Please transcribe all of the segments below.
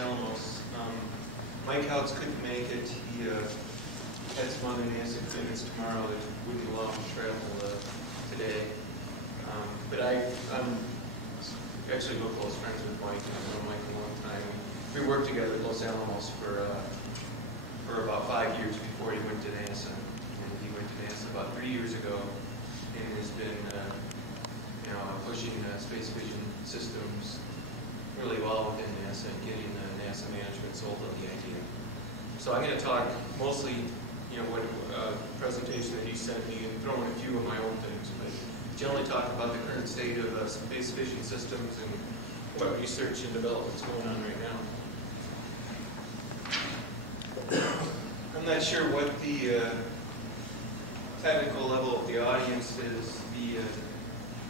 Alamos. Mike Houts couldn't make it. He had some other NASA commitments tomorrow that wouldn't allow him to travel today. But I'm actually real close friends with Mike. I've known Mike a long time. We worked together at Los Alamos for about 5 years before he went to NASA. And he went to NASA about 3 years ago and has been pushing space vision systems really well within NASA and getting NASA management sold on the idea. So I'm going to talk mostly, what presentation that he sent me and throw in a few of my own things, but generally talk about the current state of space vision systems and what research and development is going on right now. I'm not sure what the technical level of the audience is.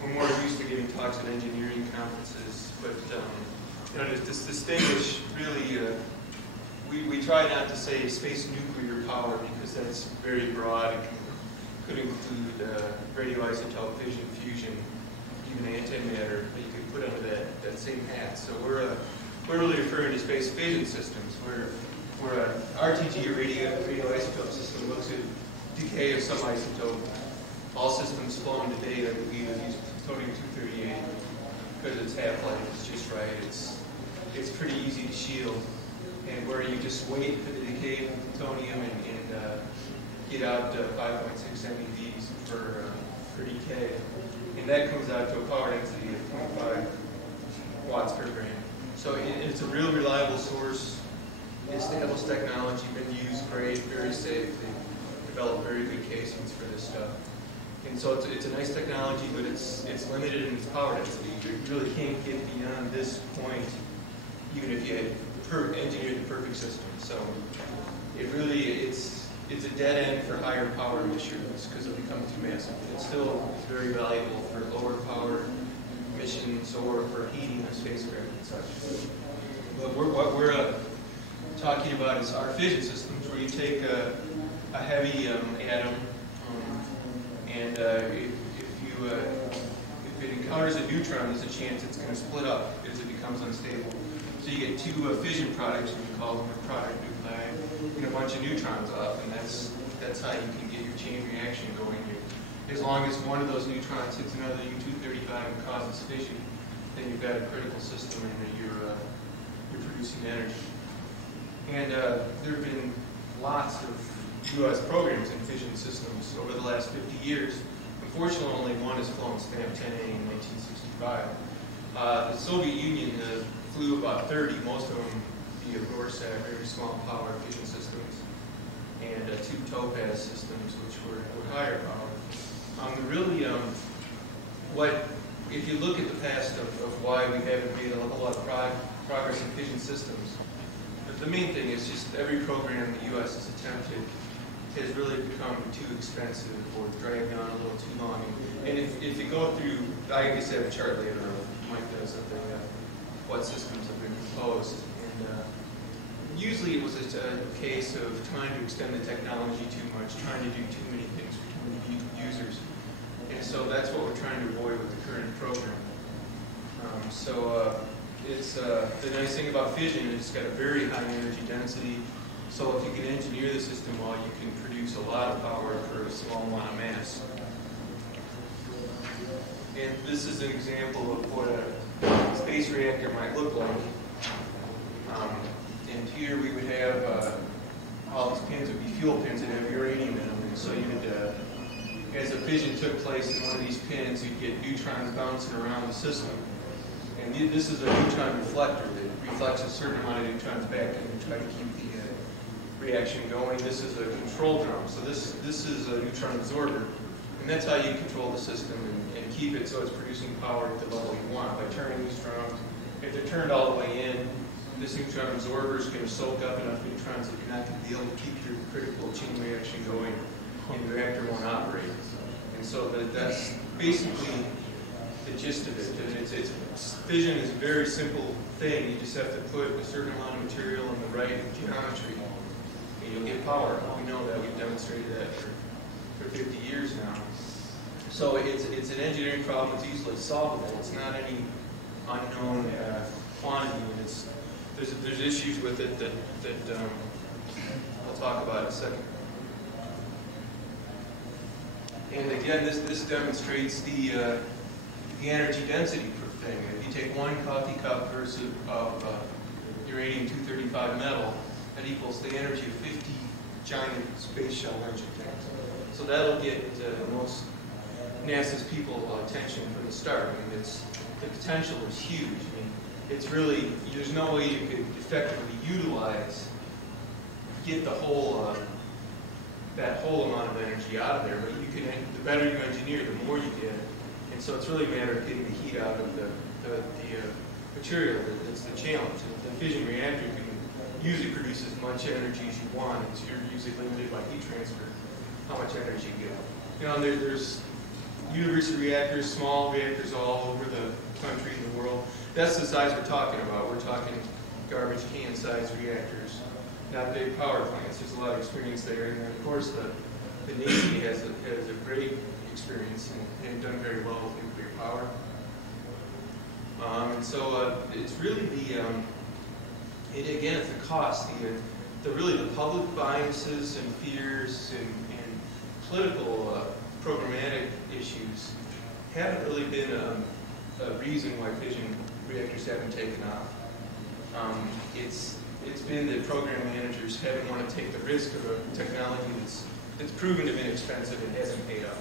We're more used to giving talks at engineering conferences, but to distinguish, really, we try not to say space nuclear power because that's very broad. It could include radioisotope fission, fusion, even antimatter that you could put under that same hat. So we're really referring to space fission systems, where an RTG, or radioisotope system, looks at decay of some isotope. All systems flown today, I believe, use plutonium-238 because its half-life is just right. It's pretty easy to shield, and where you just wait for the decay of plutonium and get out 5.6 MeVs per decay, and that comes out to a power density of 0.5 watts per gram. So it's a real reliable source. Established technology, been used great, very safe. They developed very good casings for this stuff. And so it's a nice technology, but it's limited in its power density. You really can't get beyond this point, even if you had engineered the perfect system. So it's a dead end for higher power missions because it becomes too massive. It still is very valuable for lower power missions or for heating a spacecraft and such. But what we're talking about is our fission systems, where you take a heavy atom, and if it encounters a neutron, there's a chance it's going to split up as it becomes unstable. So you get two fission products, and we call them a product nuclei, and a bunch of neutrons off, and that's how you can get your chain reaction going. As long as one of those neutrons hits another U-235 and causes fission, then you've got a critical system, and you're producing energy. And there have been lots of U.S. programs in fission systems over the last 50 years. Unfortunately, only one has flown STAMP 10A in 1965. The Soviet Union flew about 30, most of them via Gorsat, very small power fission systems, and two Topaz systems, which were higher power. If you look at the past of why we haven't made a lot of progress in fission systems, the main thing is just every program the U.S. has attempted has really become too expensive or dragged on a little too long. And if you go through, I guess I have a chart later on, Mike does something, what systems have been proposed. And usually it was a case of trying to extend the technology too much, trying to do too many things for too many users. And so that's what we're trying to avoid with the current program. It's the nice thing about fission is it's got a very high energy density. So if you can engineer the system well, you can produce a lot of power for a small amount of mass. And this is an example of what a space reactor might look like. And here we would have all these pins would be fuel pins that have uranium in them. And so you would, as a fission took place in one of these pins, you'd get neutrons bouncing around the system. And this is a neutron reflector that reflects a certain amount of neutrons back in to try to keep the reaction going. This is a control drum. So this is a neutron absorber. And that's how you control the system and keep it so it's producing power at the level you want by turning these drums. If they're turned all the way in, this neutron absorber is going to soak up enough neutrons that you're not going to be able to keep your critical chain reaction going and the reactor won't operate. And so that's basically the gist of it. Fission is a very simple thing. You just have to put a certain amount of material in the right geometry and you'll get power. We know that. We've demonstrated that for 50 years now. So it's an engineering problem. It's easily solvable. It's not any unknown quantity, and there's issues with it that I'll talk about in a second. And again, this demonstrates the energy density thing. If you take one coffee cup versus of uranium-235 metal, that equals the energy of 50 giant space shuttle engine tanks. So that'll get most NASA's people attention from the start. I mean, the potential is huge. I mean, it's really, there's no way you could effectively utilize, get the whole, that whole amount of energy out of there. But you can, the better you engineer, the more you get. And so it's really a matter of getting the heat out of the material that's the challenge. The fission reactor can usually produce as much energy as you want. You're usually limited by heat transfer, how much energy you get. You know, there's university reactors, small reactors all over the country and the world. That's the size we're talking about. We're talking garbage can size reactors, not big power plants. There's a lot of experience there. And then of course the Navy has a great experience and done very well with nuclear power. And so it's really again, it's the cost, really the public biases and fears and political programmatic issues haven't really been a reason why fission reactors haven't taken off. It's been that program managers haven't wanted to take the risk of a technology that's proven to be inexpensive and hasn't paid off.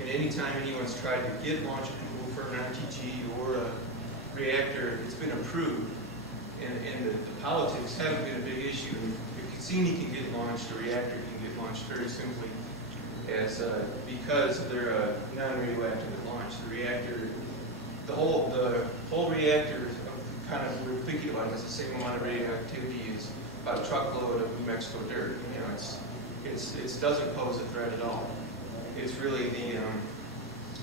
And anytime anyone's tried to get launch approval for an RTG or a reactor, it's been approved. And the politics haven't been a big issue. If Cassini can get launched, a reactor can get launched very simply, because they're non-radioactive at launch. The reactor, the whole reactor, kind of we're thinking about it, has the same amount of radioactivity as about a truckload of New Mexico dirt. You know, it doesn't pose a threat at all. It's really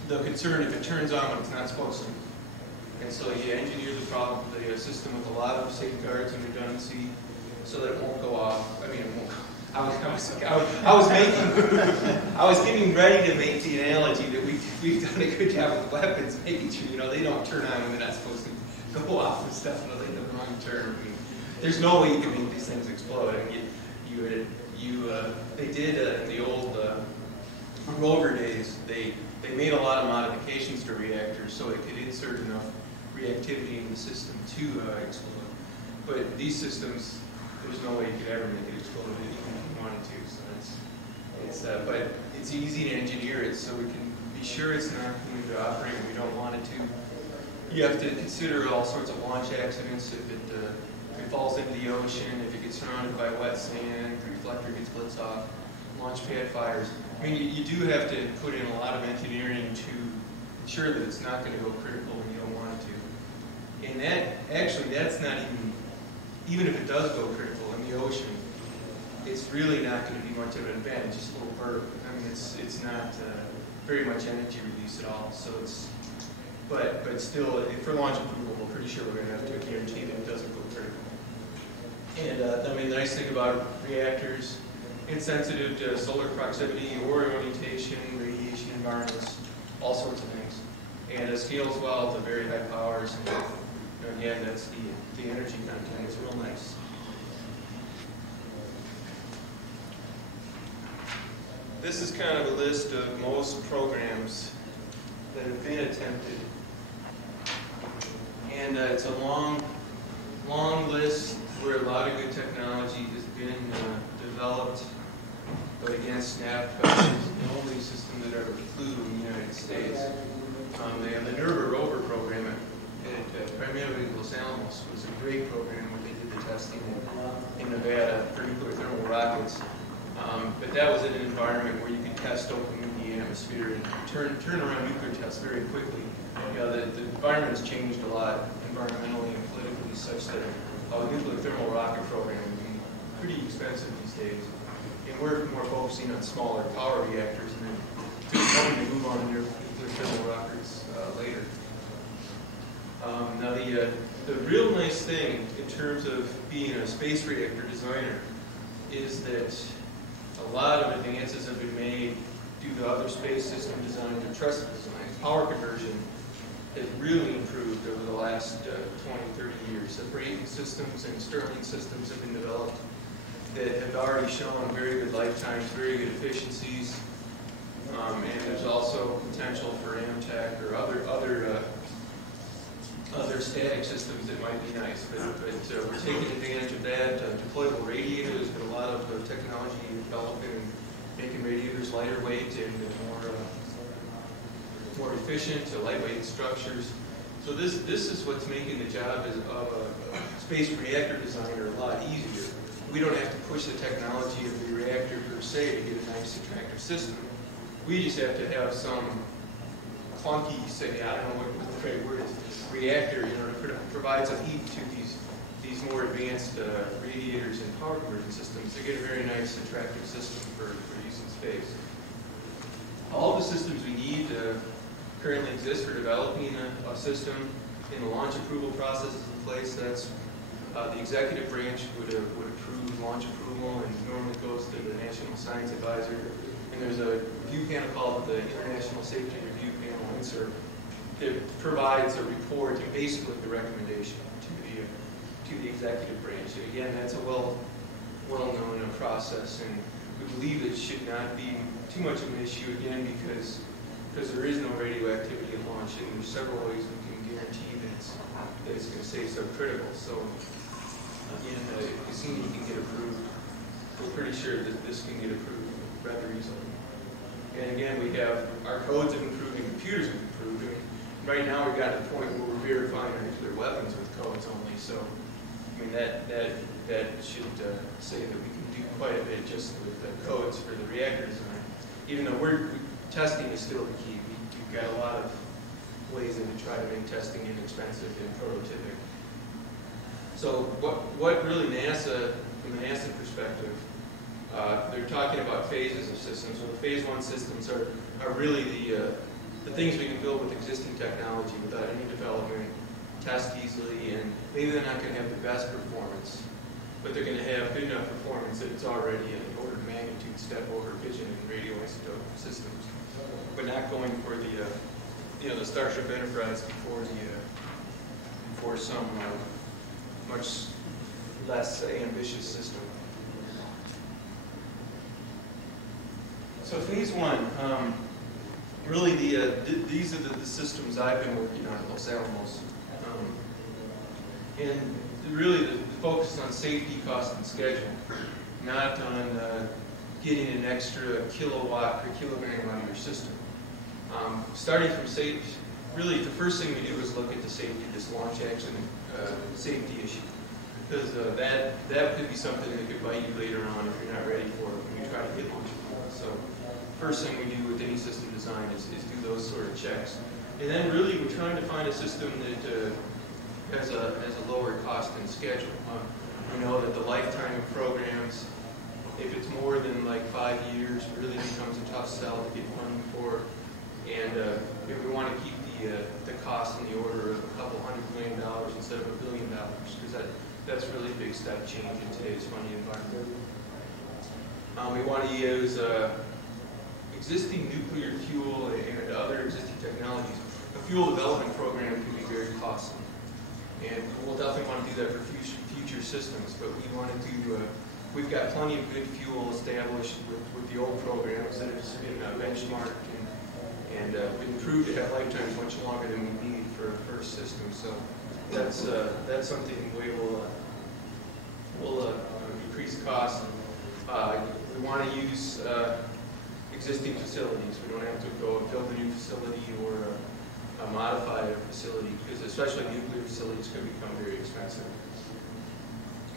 the concern if it turns on when it's not supposed to. And so you engineer the system with a lot of safeguards and redundancy so that it won't go off. I mean, it won't. I was getting ready to make the analogy that we've done a good job with weapons, making sure they don't turn on when they're not supposed to go off and stuff. They have the wrong term. I mean, there's no way you can make these things explode. I mean, they did in the old rover days. They made a lot of modifications to reactors so it could insert enough reactivity in the system to explode. But these systems, there's no way you could ever make it explode even if you wanted to. So but it's easy to engineer it so we can be sure it's not going to operate when we don't want it to. You have to consider all sorts of launch accidents. If it falls into the ocean, if it gets surrounded by wet sand, the reflector gets blitzed off, launch pad fires. I mean, you do have to put in a lot of engineering to ensure that it's not going to go critical when you don't want it to. And that's not even if it does go critical in the ocean, it's really not going to be much of an advantage. It's a little burp. I mean, it's not very much energy release at all. So but still, for launch approval, we're pretty sure we're going to have to guarantee that it doesn't go critical. And I mean, the nice thing about reactors, it's sensitive to solar proximity or orientation, radiation environments, all sorts of things. And it scales well to very high powers. And again, that's the energy content. It's real nice. This is kind of a list of most programs that have been attempted. And it's a long list where a lot of good technology has been developed. But again, SNAP is the only system that ever flew in the United States. They have the NERVA rover program at primarily Los Alamos. Was a great program where they did the testing in Nevada for nuclear thermal rockets. But that was in an environment where you could test open in the atmosphere and turn around nuclear tests very quickly. You know, the environment has changed a lot environmentally and politically, such that a nuclear thermal rocket program would be pretty expensive these days. And we're more focusing on smaller power reactors and then hoping to move on to nuclear thermal rockets later. Now the real nice thing in terms of being a space reactor designer is that a lot of advances have been made due to other space system designs or trusted designs. Power conversion has really improved over the last 20, 30 years. The Brayton systems and Stirling systems have been developed that have already shown very good lifetimes, very good efficiencies, and there's also potential for Amtech or other static systems that might be nice. But we're taking advantage of that. Deployable radiator, there's been a lot of technology developing and making radiators lighter weight and more efficient, lightweight structures. So this is what's making the job of a space reactor designer a lot easier. We don't have to push the technology of the reactor per se to get a nice attractive system. We just have to have some clunky, say, I don't know what the right word is, reactor, that provides some heat to these more advanced radiators and power conversion systems to get a very nice, attractive system for use in space. All the systems we need currently exist for developing a system, and the launch approval process is in place. That's the executive branch would approve launch approval, and normally goes to the National Science Advisor. And there's a review panel called the International Safety Review Panel, INSERV, that provides a report and basically the recommendation to the executive branch. And again, that's a well-known process, and we believe it should not be too much of an issue again because there is no radioactivity at launch, and there's several ways we can guarantee that it's going to stay subcritical. So again, if Cassini can get approved, we're pretty sure that this can get approved rather easily. And again, we have our codes have improved and computers have improved. I mean, right now we've got to the point where we're verifying our nuclear weapons with codes only. So I mean that should say that we can do quite a bit just with the codes for the reactor design. Even though testing is still the key. We've got a lot of ways to try to make testing inexpensive and prototypic. So what really NASA, from the NASA perspective, they're talking about phases of systems. So the phase 1 systems are really the things we can build with existing technology without any development, test easily, and maybe they're not going to have the best performance, but they're going to have good enough performance that it's already an order of magnitude step over fission and radioisotope systems. But not going for the Starship Enterprise before some much less ambitious system. So phase 1, really these are the systems I've been working on at Los Alamos, and really the focus on safety, cost, and schedule, not on getting an extra kilowatt per kilogram out of your system. Starting from safety, really the first thing we do is look at the safety, this launch accident safety issue, because that could be something that could bite you later on if you're not ready for it when you try to get launch approval. So first thing we do with any system design is do those sort of checks. And then really we're trying to find a system that has a lower cost and schedule. We know that the lifetime of programs, if it's more than like 5 years, really becomes a tough sell to get funding for. And we want to keep the cost in the order of a couple $100 million instead of $1 billion, because that's really a big step change in today's funding environment. We want to use existing nuclear fuel and other existing technologies. A fuel development program can be very costly, and we'll definitely want to do that for future systems. But we want to do. We've got plenty of good fuel established with the old programs that have been benchmarked and been proved to have lifetimes much longer than we need for a first system. So that's something we will decrease cost. We want to use existing facilities. We don't have to go build a new facility or modify a facility, because especially nuclear facilities can become very expensive.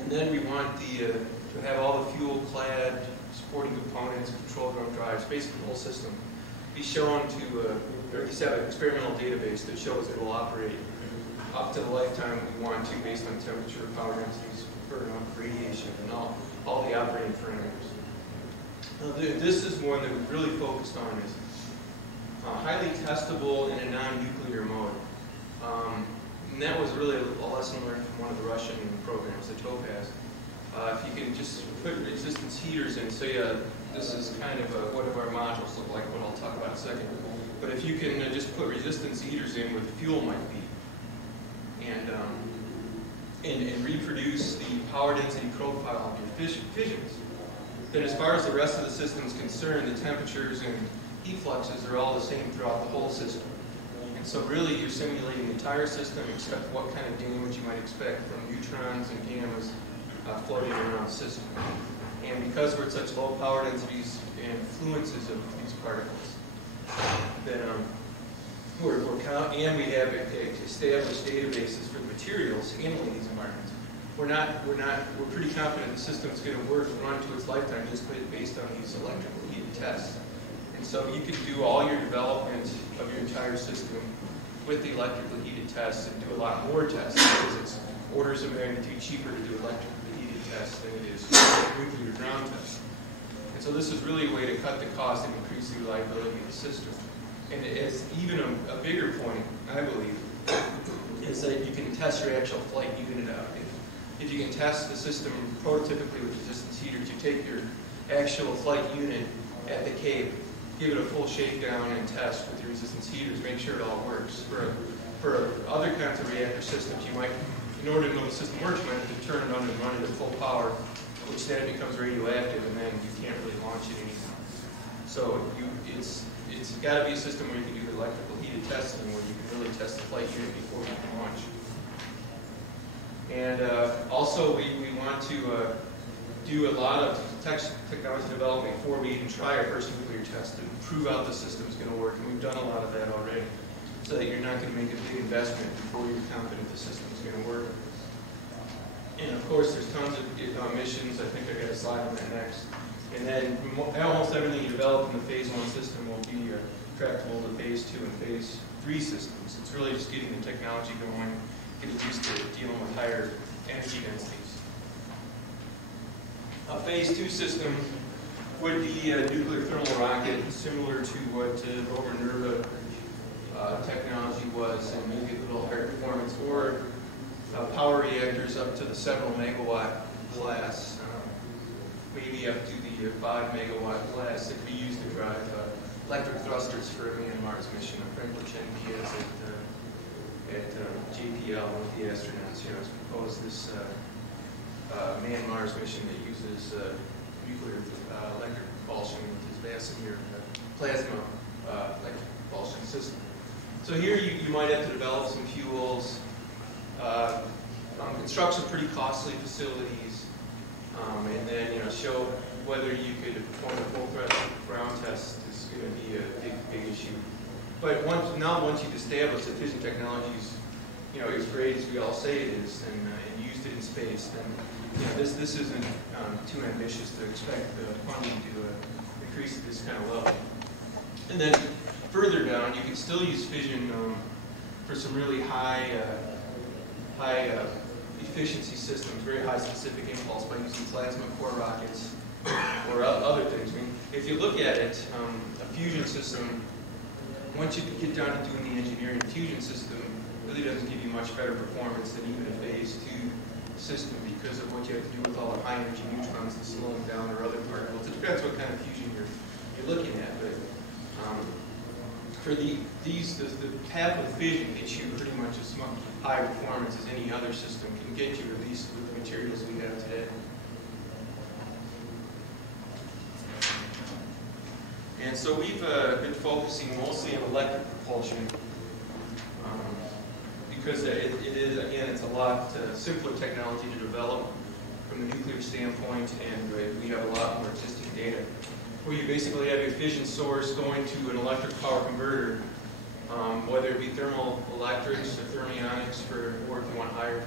And then we want to have all the fuel-clad supporting components, control room drives, basically the whole system, be shown to, or at least have an experimental database that shows it will operate up to the lifetime we want to, based on temperature, power densities, burn-off, radiation, and all the operating parameters. This is one that we've really focused on, is highly testable in a non-nuclear mode. And that was really a lesson learned from one of the Russian programs, the Topaz. If you can just put resistance heaters in, say this is kind of what of our modules look like, what I'll talk about in a second. But if you can just put resistance heaters in where the fuel might be, and reproduce the power density profile of your fissions, then as far as the rest of the system is concerned, the temperatures and heat fluxes are all the same throughout the whole system. And so really you're simulating the entire system except what kind of damage you might expect from neutrons and gammas floating around the system. And because we're at such low power densities and fluences of these particles, then and we have established databases for the materials handling these environments. We're pretty confident the system's going to work and run to its lifetime just based on these electrical heated tests. And so you can do all your development of your entire system with the electrical heated tests and do a lot more tests because it's orders of magnitude cheaper to do electrically heated tests than it is nuclear ground tests. And so this is really a way to cut the cost and increase the reliability of the system. And it's even a bigger point, I believe, is that you can test your actual flight unit out. If you can test the system prototypically with resistance heaters, you take your actual flight unit at the Cape, give it a full shakedown and test with your resistance heaters, make sure it all works. For other kinds of reactor systems, you might, in order to know the system works, you might have to turn it on and run it at full power, which then it becomes radioactive, and then you can't really launch it anymore. So it's got to be a system where you can do the electrical heated testing, where you can really test the flight unit before you can launch. And also, we want to do a lot of technology development before we even try our first nuclear test to prove out the system's going to work. And we've done a lot of that already, so that you're not going to make a big investment before you're confident the system's going to work. And of course, there's tons of missions. I think I got a slide on that next. And then almost everything you develop in the phase 1 system will be tractable to phase 2 and phase 3 systems. It's really just getting the technology going, getting used to dealing with higher energy densities. A phase 2 system would be a nuclear thermal rocket, similar to what rover Nerva technology was, and maybe a little higher performance, or power reactors up to the several megawatt class, maybe up to the 5 megawatt class that could be used to drive electric thrusters for a manned Mars mission. A friend Chen Diaz at JPL, one of the astronauts, has proposed this manned Mars mission that uses nuclear electric propulsion with his Vasimir plasma electric propulsion system. So here you might have to develop some fuels, construct some pretty costly facilities, and then show whether you could perform a full ground test is going to be a big issue. But once you've established that fission technology is as great as we all say it is, and used it in space, then this isn't too ambitious to expect the funding to increase at this kind of level. And then further down, you can still use fission for some really high efficiency systems, very high specific impulse, by using plasma core rockets or other things. I mean, if you look at it, a fusion system, once you get down to doing the engineering, a fusion system really doesn't give you much better performance than even a phase 2 system because of what you have to do with all the high energy neutrons to slow them down or other particles. It depends what kind of fusion you're looking at, but for the path of fission gets you pretty much as high performance as any other system can get you, at least with the materials we have today. And so we've been focusing mostly on electric propulsion because it is, again, it's a lot simpler technology to develop from the nuclear standpoint, and we have a lot more existing data. Where you basically have your fission source going to an electric power converter, whether it be thermal electrics or thermionics, or if you want higher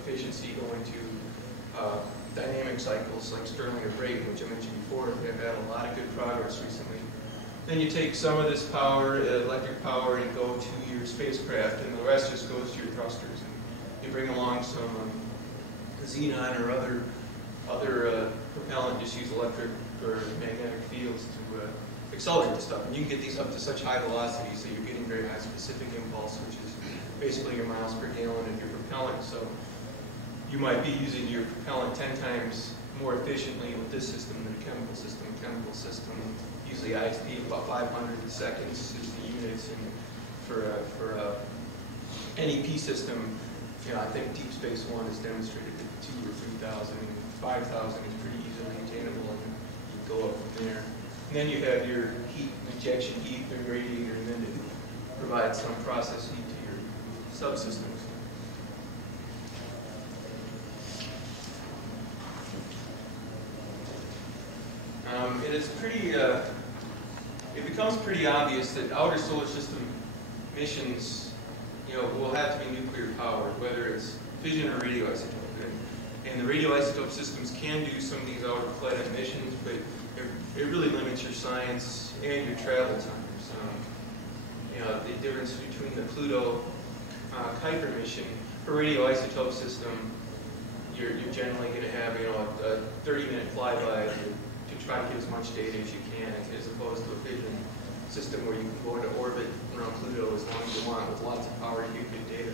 efficiency, going to dynamic cycles like Stirling or Brayton, which I mentioned before. They've had a lot of good progress recently. Then you take some of this power, electric power, and go to your spacecraft, and the rest just goes to your thrusters. And you bring along some xenon or other propellant, just use electric or magnetic fields to accelerate the stuff. And you can get these up to such high velocities that you're getting very high specific impulse, which is basically your miles per gallon of your propellant. So you might be using your propellant 10 times more efficiently with this system than a chemical system. A chemical system, usually ISP, about 500 seconds is the units, and for a NEP system, I think Deep Space One has demonstrated that 2,000 or 3,000, 5,000 is pretty easily attainable, and you go up from there. And then you have your heat, injection heat, the radiator, and then it provides some process heat to your subsystems. And it's pretty, it becomes pretty obvious that outer solar system missions, will have to be nuclear powered, whether it's fission or radioisotope. And the radioisotope systems can do some of these outer planet missions, but it really limits your science and your travel times. The difference between the Pluto Kuiper mission, for radioisotope system, you're generally going to have a 30-minute flyby to try to get as much data as you can, as opposed to a fission system where you can go into orbit around Pluto as long as you want with lots of power to get good data.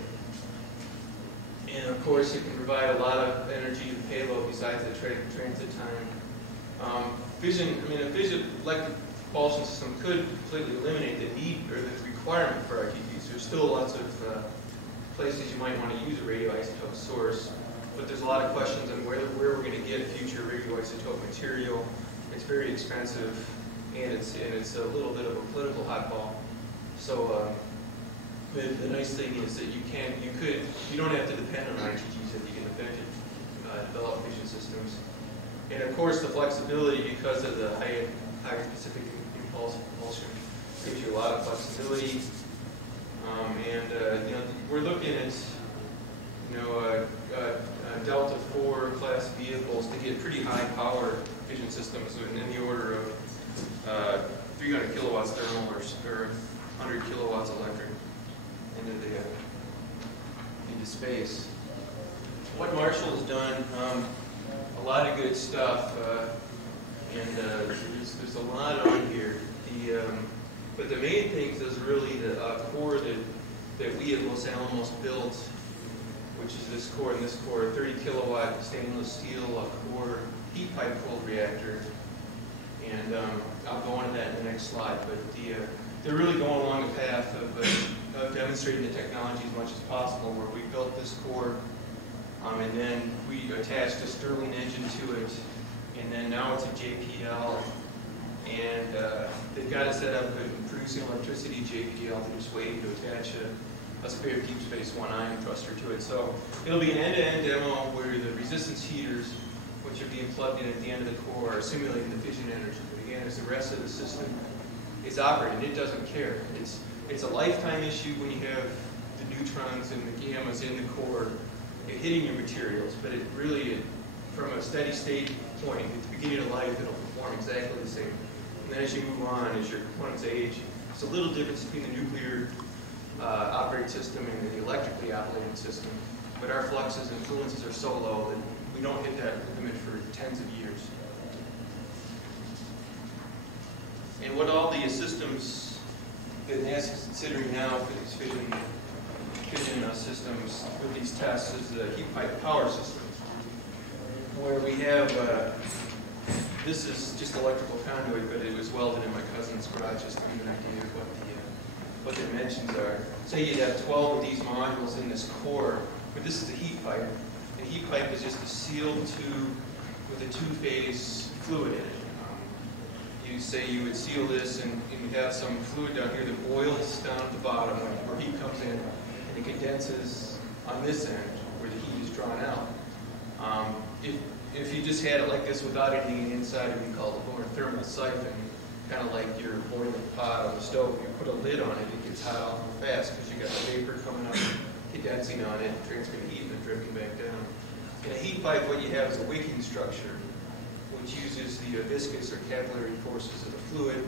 And of course, it can provide a lot of energy to the payload besides the transit time. Fission, a fission electric propulsion system could completely eliminate the need or the requirement for RTGs. There's still lots of places you might want to use a radioisotope source, but there's a lot of questions on where we're going to get future radioisotope material. It's very expensive, and it's a little bit of a political hotball. So the nice thing is that you don't have to depend on RTGs if you can develop fission systems. And of course, the flexibility, because of the higher specific impulse propulsion, gives you a lot of flexibility. We're looking at Delta IV class vehicles to get pretty high power fission systems in the order of 300 kilowatts thermal or 100 kilowatts electric into space. What Marshall has done, a lot of good stuff, and there's a lot on here. But the main things is really the core that we at Los Alamos built, which is this core and this core, 30 kilowatt stainless steel core heat pipe cooled reactor. And I'll go into that in the next slide. But they're really going along the path of demonstrating the technology as much as possible, where we built this core, and then we attached a Stirling engine to it, and then now it's a JPL, and they've got it set up with producing electricity JPL. They're just waiting to attach a spare Deep Space One ion thruster to it. So it'll be an end-to-end demo where the resistance heaters, which are being plugged in at the end of the core, are simulating the fission energy. But again, as the rest of the system is operating, it doesn't care. It's a lifetime issue when you have the neutrons and the gammas in the core hitting your materials, but it really, from a steady state point, at the beginning of life, it'll perform exactly the same. And then as you move on, as your components age, it's a little difference between the nuclear operating system and the electrically operating system. But our fluxes and fluences are so low that we don't hit that limit for tens of years. And what all the systems that NASA is considering now for these fission systems with these tests is the heat pipe power system, where we have, this is just electrical conduit, but it was welded in my cousin's garage just to give you an idea of what the dimensions are. Say you'd have 12 of these modules in this core, but this is a heat pipe. The heat pipe is just a sealed tube with a two-phase fluid in it. You say you would seal this and you have some fluid down here that boils down at the bottom where heat comes in, and it condenses on this end where the heat is drawn out. If you just had it like this without anything inside, it would be called a thermal siphon, kind of like your boiling pot on the stove. You put a lid on it, it gets hot awful fast because you got the vapor coming up, condensing on it, transferring heat, and then drifting back down. In a heat pipe, what you have is a wicking structure, which uses the viscous or capillary forces of the fluid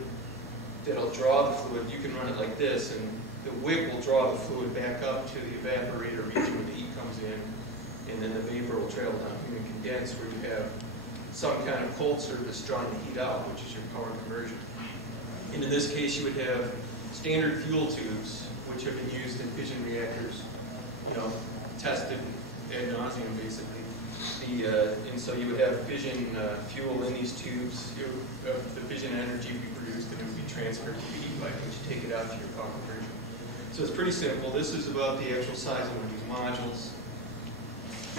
that'll draw the fluid. You can run it like this, and the wick will draw the fluid back up to the evaporator region where the heat comes in, and then the vapor will travel down here and condense, where you have some kind of cold surface drawing the heat out, which is your power conversion. And in this case, you would have standard fuel tubes, which have been used in fission reactors, tested ad nauseum, basically. And so you would have fission fuel in these tubes. The fission energy would be produced and it would be transferred to the heat pipe, which you take it out to your power conversion. So it's pretty simple. This is about the actual size of one of these modules.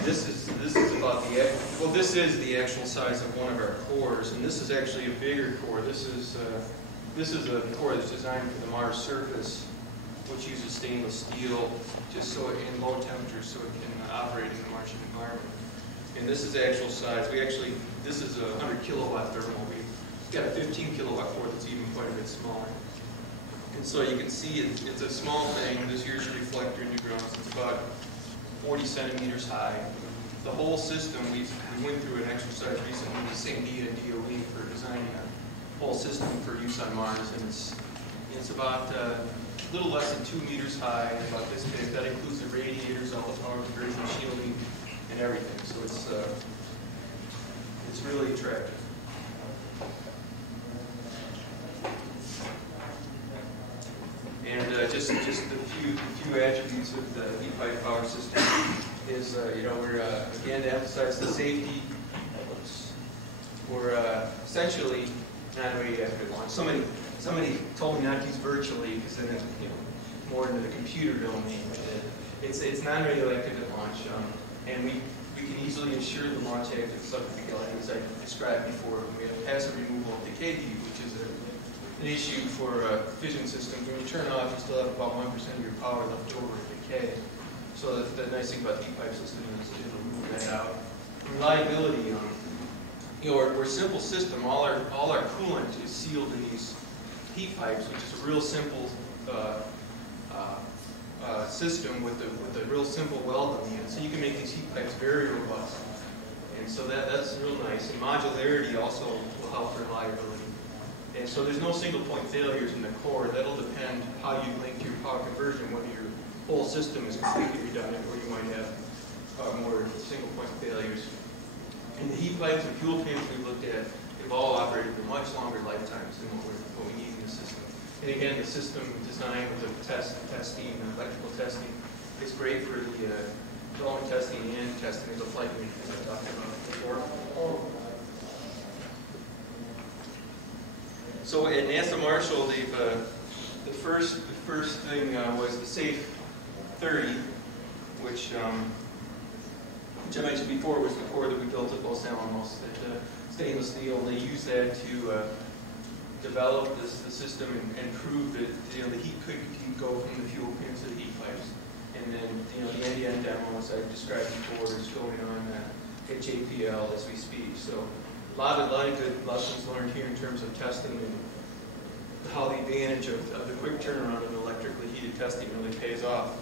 This is about this is the actual size of one of our cores, and this is actually a bigger core. This is a core that's designed for the Mars surface, which uses stainless steel just so it, in low temperatures so it can operate in the Martian environment. And this is the actual size. This is a 100 kilowatt thermal. We've got a 15 kilowatt core that's even quite a bit smaller. And so you can see it's a small thing. This here's your reflector neutrons. It's about 40 centimeters high. The whole system, we went through an exercise recently with St. D and DOE for designing a whole system for use on Mars, and it's about a little less than 2 meters high, and about this big. That includes the radiators, all the power conversion, shielding, and everything. So it's really attractive. And just a few attributes of the heat pipe power system is, we're again to emphasize the safety. We're essentially non-radioactive launch. Somebody told me not to use virtually because then it's more into the computer domain. It's non-radioactive at launch, and we can easily ensure the launch active subject as I described before. We have passive removal of decay heat, which is an issue for fission systems. When you turn off, you still have about 1% of your power left over in decay. So the nice thing about the heat pipe system is it'll move that out. Reliability, we're a simple system. All our coolant is sealed in these heat pipes, which is a real simple system with a real simple weld on the end. So you can make these heat pipes very robust. And so that's real nice. And modularity also will help reliability. And so there's no single point failures in the core. That'll depend how you link your power conversion, whether your whole system is completely redundant or you might have more single point failures. And the heat pipes and fuel pans we looked at have all operated for much longer lifetimes than what we need in the system. And again, the system designed with the testing, electrical testing, is great for the development testing and testing of the flight unit, as I talked about before. So at NASA Marshall, the first thing was the Safe 30, which I mentioned before was the core that we built at Los Alamos, that stainless steel. And they used that to develop the system and prove that the heat could go from the fuel pins to the heat pipes. And then the end-to-end demo, as I described before, is going on at JPL as we speak. So a lot of good lessons learned here in terms of testing and how the advantage of the quick turnaround of electrically heated testing really pays off.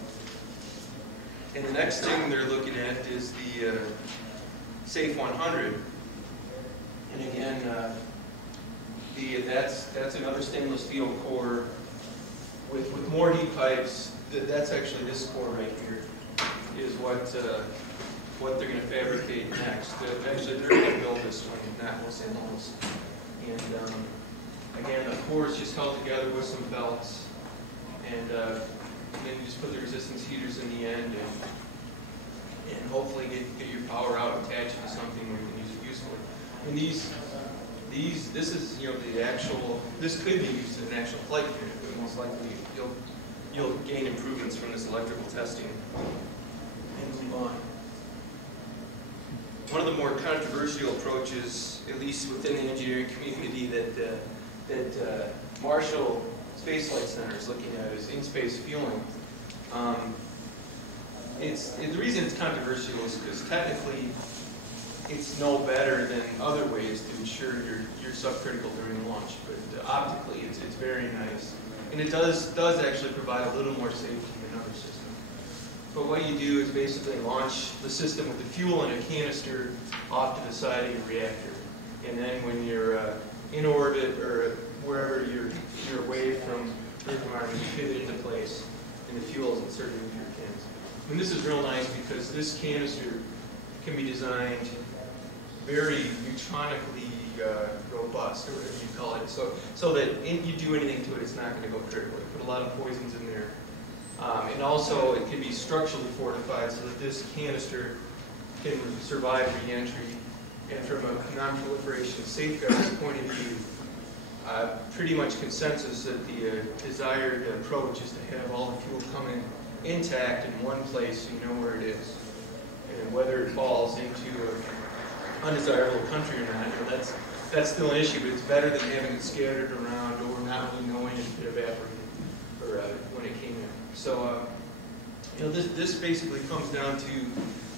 And the next thing they're looking at is the Safe 100. And again, that's another stainless steel core with more heat pipes. That's actually this core right here is what they're going to fabricate next. Actually, they're going to build this one, not Los Alamos. And again, the core is just held together with some belts, and then you just put the resistance heaters in the end, and hopefully get your power out attached to something where you can use it usefully. And this is the actual. This could be used as an actual flight unit, but most likely you'll gain improvements from this electrical testing and move on. One of the more controversial approaches, at least within the engineering community, that Marshall Space Flight Center is looking at is in-space fueling. The reason it's controversial is because technically it's no better than other ways to ensure you're subcritical during launch, but optically it's very nice. And it does actually provide a little more safety than other systems. But what you do is basically launch the system with the fuel in a canister off to the side of your reactor. And then when you're in orbit or wherever you're away from Earth environment, you fit it into place, and the fuel is inserted into your cans. And this is real nice because this canister can be designed very neutronically robust, or whatever you call it, so that if you do anything to it, it's not going to go critical. You put a lot of poisons in there. And also, it can be structurally fortified so that this canister can survive re-entry. And from a non-proliferation safeguards point of view, pretty much consensus that the desired approach is to have all the fuel come in intact in one place, so you know where it is. And whether it falls into an undesirable country or not, you know, that's still an issue, but it's better than having it scattered around or not really knowing if it evaporated or when it came in. So, you know, this basically comes down to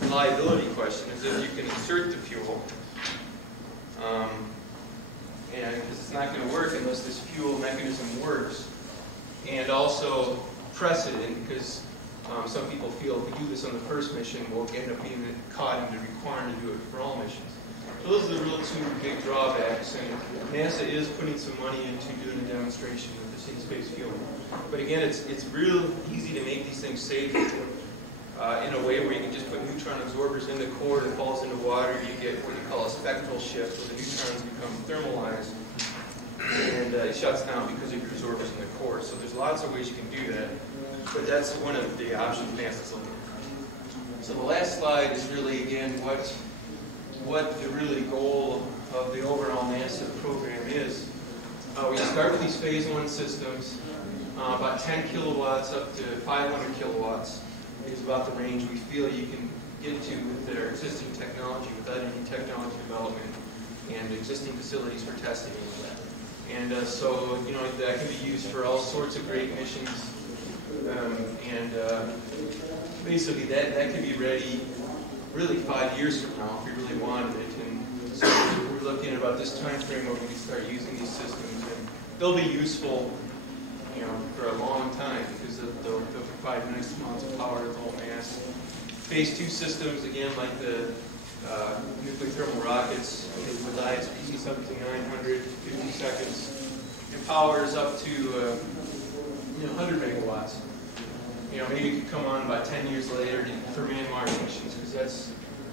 reliability question, is if you can insert the fuel, and because it's not going to work unless this fuel mechanism works, and also press it in, because some people feel if we do this on the first mission, we'll end up being caught into requiring to do it for all missions. So those are the real two big drawbacks, and NASA is putting some money into doing a demonstration with this in-space fueling. But again, it's real easy to make these things safe in a way where you can just put neutron absorbers in the core and it falls into water. You get what you call a spectral shift, where the neutrons become thermalized, and it shuts down because of your absorbers in the core. So there's lots of ways you can do that, but that's one of the options NASA's looking at. So the last slide is really, again, what the really goal of the overall NASA program is. We start with these phase 1 systems, about 10 kilowatts up to 500 kilowatts is about the range we feel you can get to with their existing technology without any technology development and existing facilities for testing and all that. And so, you know, that can be used for all sorts of great missions. Basically that could be ready really 5 years from now if we really wanted it. And so we're looking at about this time frame where we can start using these systems, and they'll be useful, you know, for a long time because they'll provide nice amounts of power to the whole mass. Phase 2 systems, again, like the nuclear thermal rockets, with ISDC up to 950 seconds, and power is up to 100 megawatts. You know, maybe it could come on about 10 years later for manned Mars missions, because that's,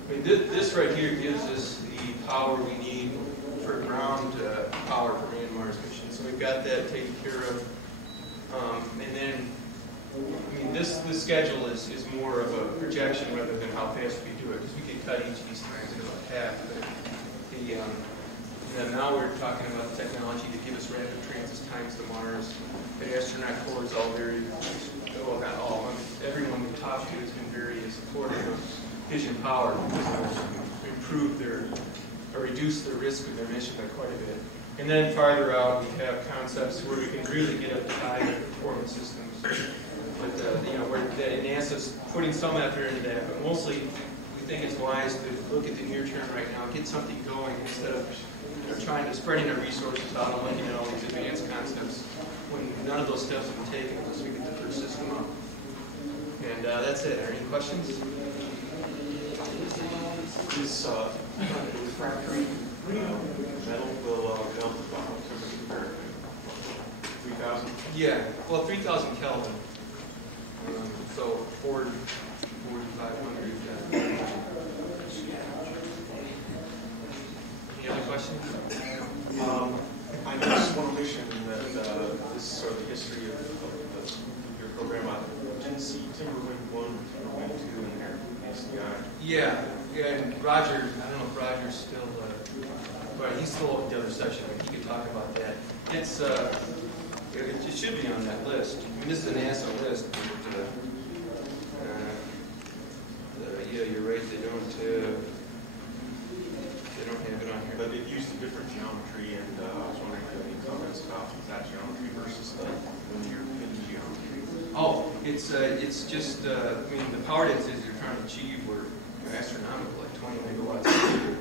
I mean, this right here gives us the power we need for ground power for manned Mars missions. So we've got that taken care of. And then, I mean, this schedule is more of a projection rather than how fast we do it, because we could cut each of these times in about half. But and now we're talking about the technology to give us rapid transit times to Mars. The astronaut corps is all very, well, not all, everyone we talk to has been very supportive of fission power because it will improve or reduce the risk of their mission by quite a bit. And then farther out, we have concepts where we can really get up to high performance systems. But you know, NASA's putting some effort into that, but mostly we think it's wise to look at the near term right now, get something going instead of trying to spreading our resources out and looking at all these advanced concepts when none of those steps have been taken unless we get the first system up. And that's it. Are there any questions? This refractory metal will melt the bottom temperature 3,000? Yeah, well, 3,000 Kelvin. So 4,500. Any other questions? I just want to mention that this is sort of the history of your program. I didn't see Timberwind 1, Timberwind 2 in there. Yeah, and Roger, I don't know if Roger's still, but he's still at the other section, but he could talk about that. It's, it should be on that list. I mean, this is a NASA list, but yeah, you're right, they don't have it on here. But it used a different geometry, and I was wondering if you have any comments about that geometry versus the linear hidden geometry. Oh, it's just, I mean, the power densities you're trying to achieve were astronomical, like 20 megawatts a year.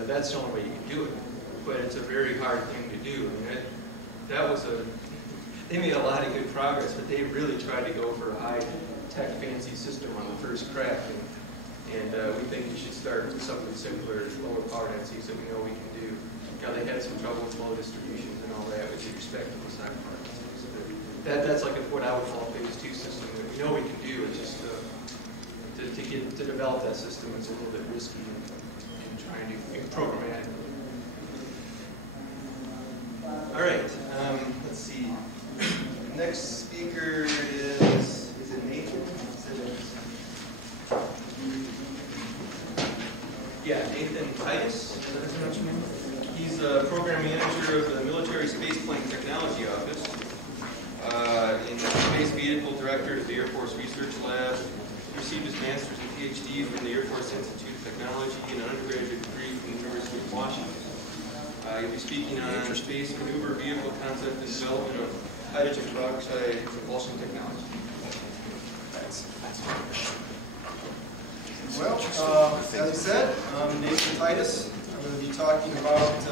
And that's the only way you can do it. But it's a very hard thing to do. I mean, that was they made a lot of good progress, but they really tried to go for a high-tech fancy system on the first crack. And we think we should start with something simpler, lower power densities that we know we can do. Now, they had some trouble with low distributions and all that, which you expect from the side power densities. That's like what I would call a phase 2 system that we know we can do. It's just to develop that system is a little bit risky in trying to program it. All right, let's see. Next speaker is it Nathan? Titus. He's a program manager of the Military Spaceplane Technology Office, and Space Vehicle Director at the Air Force Research Lab. He received his master's and PhD from the Air Force Institute of Technology and an undergraduate degree from the University of Washington. He'll be speaking on space maneuver vehicle concept and development of hydrogen peroxide propulsion technology. Well, as I said, I'm Nathan Titus. I'm going to be talking about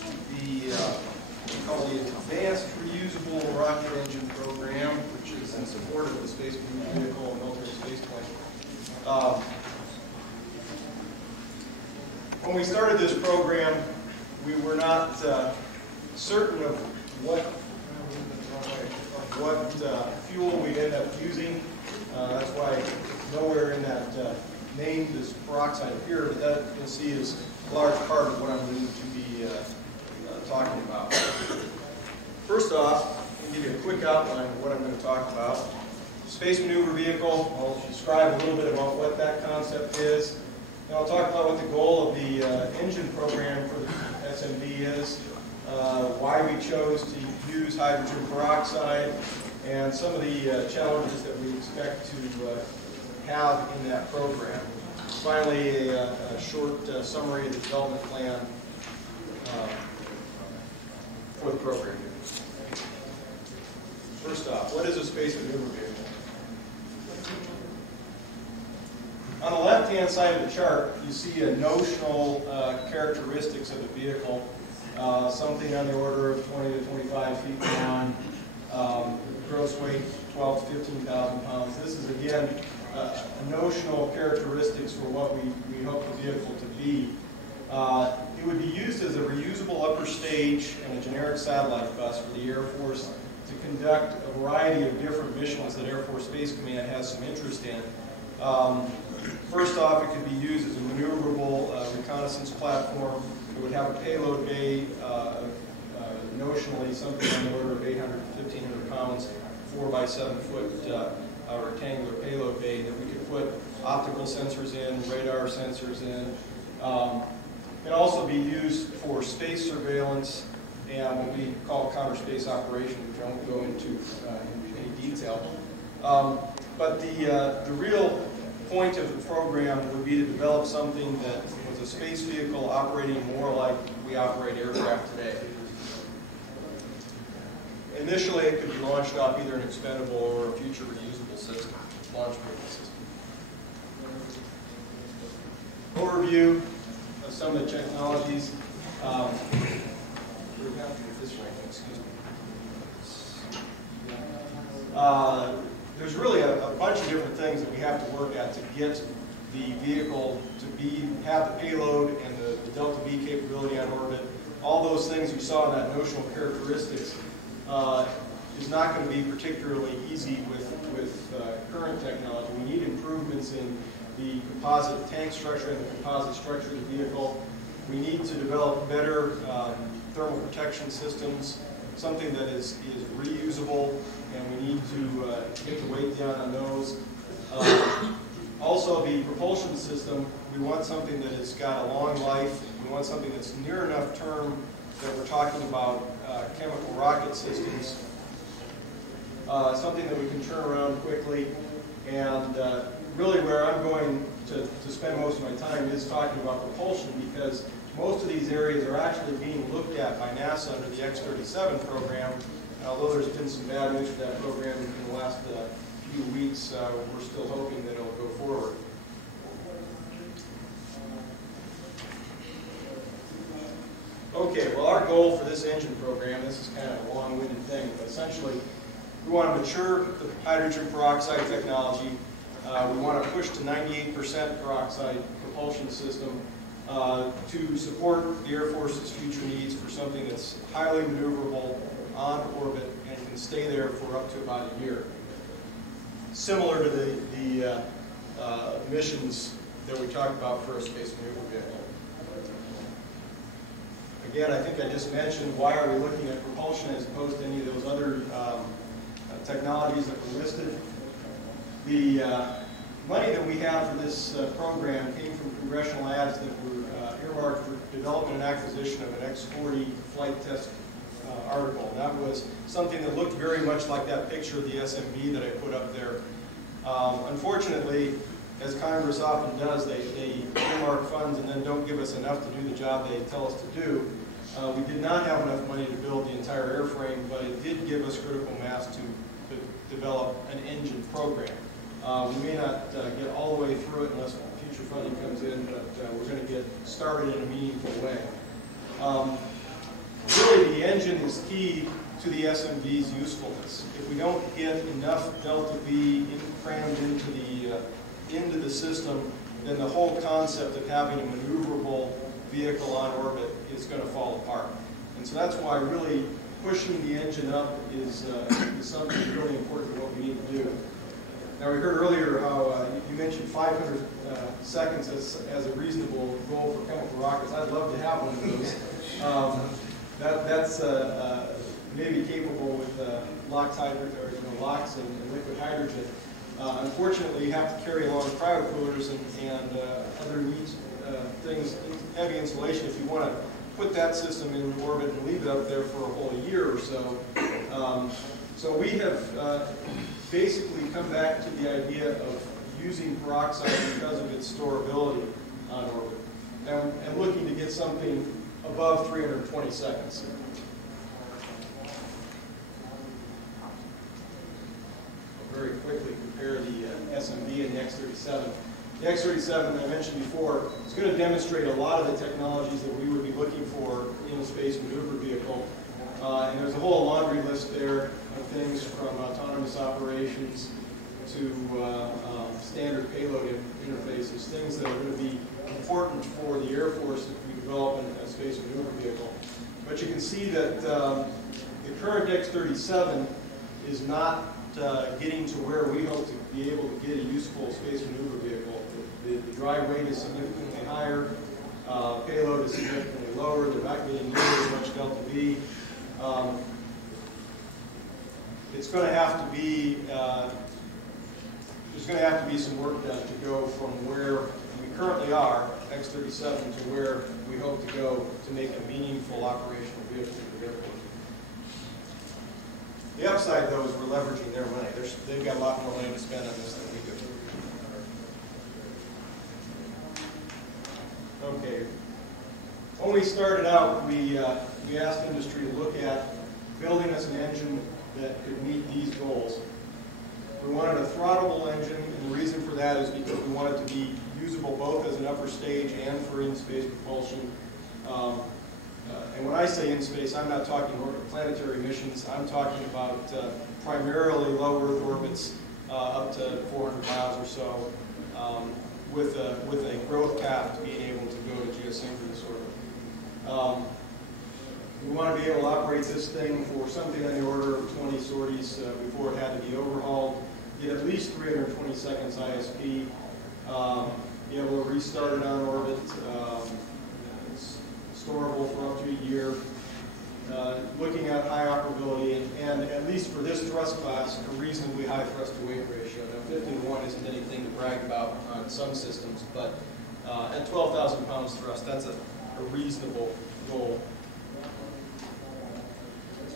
what we call the Advanced Reusable Rocket Engine Program, which is in support of the Space Vehicle and Military Spaceplane. When we started this program, we were not certain of what fuel we'd end up using. That's why nowhere in that name does peroxide appear, but that you'll see is a large part of what I'm going to be talking about. First off, I'll give you a quick outline of what I'm going to talk about. Space maneuver vehicle, I'll describe a little bit about what that concept is. Then I'll talk about what the goal of the engine program for the SMV is, why we chose to use hydrogen peroxide, and some of the challenges that we expect to have in that program. Finally, a short summary of the development plan for the program. First off, what is a space maneuver vehicle? On the left-hand side of the chart, you see a notional characteristics of the vehicle, something on the order of 20 to 25 feet long, gross weight 12 to 15,000 pounds. This is, again, a notional characteristics for what we hope the vehicle to be. It would be used as a reusable upper stage and a generic satellite bus for the Air Force to conduct a variety of different missions that Air Force Space Command has some interest in. First off, it could be used as a maneuverable reconnaissance platform. It would have a payload bay, notionally something on the order of 800 to 1,500 pounds, 4 by 7 foot rectangular payload bay that we could put optical sensors in, radar sensors in. It can also be used for space surveillance and what we call counter space operations, which I won't go into in any detail. But the real point of the program would be to develop something that was a space vehicle operating more like we operate aircraft today. Initially, it could be launched off either an expendable or a future reusable system, launch vehicle system. Overview of some of the technologies. There's really a bunch of different things that we have to work at to get the vehicle to have the payload and the Delta V capability on orbit. All those things you saw in that notional characteristics is not going to be particularly easy with current technology. We need improvements in the composite tank structure and the composite structure of the vehicle. We need to develop better thermal protection systems, something that is reusable, and we need to get the weight down on those. Also, the propulsion system, we want something that has got a long life. We want something that's near enough term that we're talking about chemical rocket systems. Something that we can turn around quickly. And really where I'm going to spend most of my time is talking about propulsion, because most of these areas are actually being looked at by NASA under the X-37 program. And although there's been some bad news for that program in the last few weeks, we're still hoping that it'll go forward. Okay, well, our goal for this engine program, this is kind of a long-winded thing, but essentially we want to mature the hydrogen peroxide technology. We want to push to 98% peroxide propulsion system to support the Air Force's future needs for something that's highly maneuverable on orbit and can stay there for up to about a year. Similar to the missions that we talked about for a space maneuver vehicle. Again, I think I just mentioned why are we looking at propulsion as opposed to any of those other technologies that were listed. The money that we have for this program came from congressional ads that were earmarked for development and acquisition of an X-40 flight test article. And that was something that looked very much like that picture of the SMB that I put up there. Unfortunately, as Congress often does, they earmark funds and then don't give us enough to do the job they tell us to do. We did not have enough money to build the entire airframe, but it did give us critical mass to develop an engine program. We may not get all the way through it unless future funding comes in, but we're going to get started in a meaningful way. Really, the engine is key to the SMB's usefulness. If we don't get enough delta V crammed into the system, then the whole concept of having a maneuverable vehicle on orbit is going to fall apart. And so that's why really pushing the engine up is something really important to what we need to do. Now, we heard earlier how you mentioned 500 seconds as a reasonable goal for chemical rockets. I'd love to have one of those. That's maybe capable with LOX and liquid hydrogen. Unfortunately, you have to carry along cryocoolers and other neat things, heavy insulation, if you want to put that system in orbit and leave it up there for a whole year or so. So we have basically come back to the idea of using peroxide because of its storability on orbit, and looking to get something above 320 seconds. I'll very quickly compare the SMB and the X-37. The X-37, I mentioned before, is going to demonstrate a lot of the technologies that we would be looking for in a space maneuver vehicle. And there's a whole laundry list there of things from autonomous operations to standard payload interfaces, things that are going to be important for the Air Force if we develop a space maneuver vehicle. But you can see that the current X-37 is not getting to where we hope to be able to get a useful space maneuver vehicle. The dry weight is significantly higher, payload is significantly lower, they're not getting nearly as much delta V. It's going to have to be, there's going to have to be some work done to go from where we currently are, X-37, to where we hope to go to make a meaningful operational vehicle for the Air Force. The upside, though, is we're leveraging their money. They've got a lot more money to spend on this than we do. Okay. When we started out, we asked industry to look at building us an engine that could meet these goals. We wanted a throttleable engine, and the reason for that is because we want it to be usable both as an upper stage and for in-space propulsion. And when I say in-space, I'm not talking planetary missions. I'm talking about primarily low Earth orbits up to 400 miles or so, with a growth path to being able to go to geosynchronous orbit. We want to be able to operate this thing for something on the order of 20 sorties before it had to be overhauled, get at least 320 seconds ISP, be able to restart it on orbit, it's storable for up to a year, looking at high operability, and at least for this thrust class, a reasonably high thrust-to-weight ratio. Now, 50-to-1 isn't anything to brag about on some systems, but at 12,000 pounds thrust, that's a reasonable goal.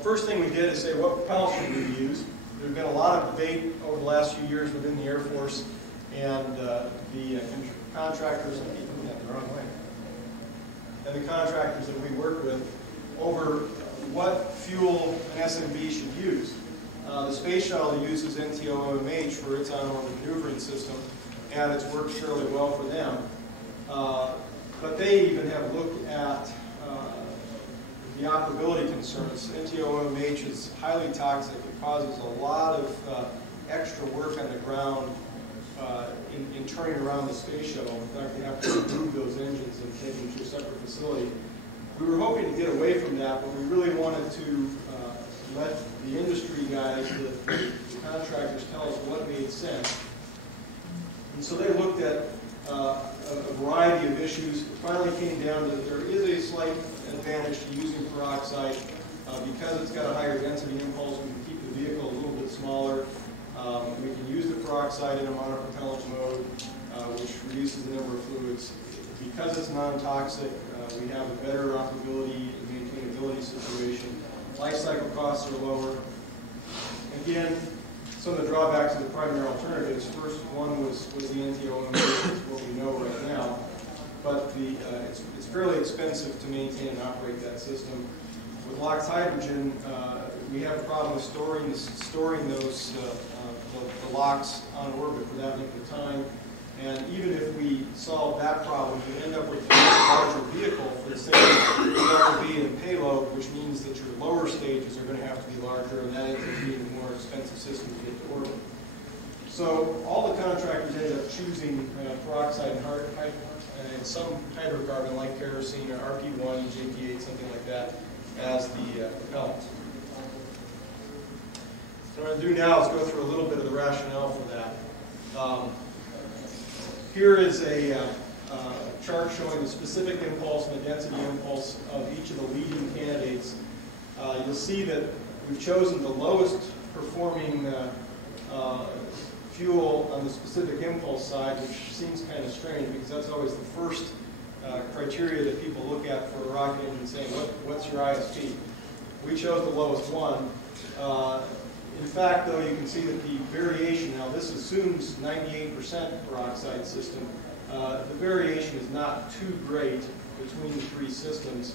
First thing we did is say, what propulsion do we use? There's been a lot of debate over the last few years within the Air Force, and the contractors, the wrong way, and the contractors that we work with over what fuel an SMB should use. The space shuttle uses NTOMH for its on-orbit maneuvering system, and it's worked fairly well for them. But they even have looked at the operability concerns. NTOMH is highly toxic. It causes a lot of extra work on the ground in turning around the space shuttle. In fact, they have to remove those engines and take them to a separate facility. We were hoping to get away from that, but we really wanted to let the industry guys, the contractors, tell us what made sense. And so they looked at a variety of issues. It finally came down to that there is a slight advantage to using peroxide because it's got a higher density impulse. We can keep the vehicle a little bit smaller. We can use the peroxide in a monopropellant mode, which reduces the number of fluids. Because it's non-toxic, we have a better operability and maintainability situation. Life cycle costs are lower. Again, some of the drawbacks of the primary alternatives. First one was the NTOM, which is what we know right now. But it's fairly expensive to maintain and operate that system. With LOX hydrogen, we have a problem with storing those the LOX on orbit for that length of time. And even if we solve that problem, we end up with a larger vehicle for the same LRB and payload, which means that your lower stages are going to have to be larger, and that ends up being a more expensive system to get to orbit. So all the contractors end up choosing peroxide and some hydrocarbon like kerosene or RP1, JP8, something like that, as the propellant. So what I'm going to do now is go through a little bit of the rationale for that. Here is a chart showing the specific impulse and the density impulse of each of the leading candidates. You'll see that we've chosen the lowest performing fuel on the specific impulse side, which seems kind of strange because that's always the first criteria that people look at for a rocket engine, saying, what's your ISP? We chose the lowest one. In fact, though, you can see that the variation, now this assumes 98% peroxide system, the variation is not too great between the three systems.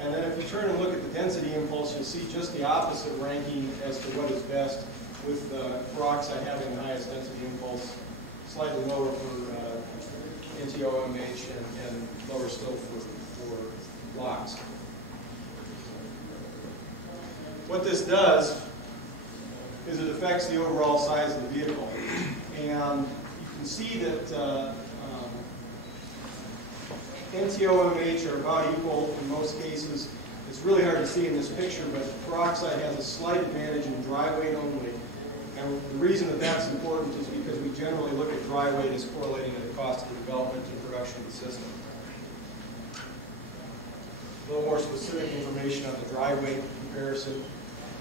And then if you turn and look at the density impulse, you'll see just the opposite ranking as to what is best, with peroxide having the highest density impulse, slightly lower for NTOMH and lower still for LOX. What this does is it affects the overall size of the vehicle. And you can see that NTOMH are about equal in most cases. It's really hard to see in this picture, but peroxide has a slight advantage in dry weight only. And the reason that that's important is because we generally look at dry weight as correlating to the cost of the development and production of the system. A little more specific information on the dry weight comparison.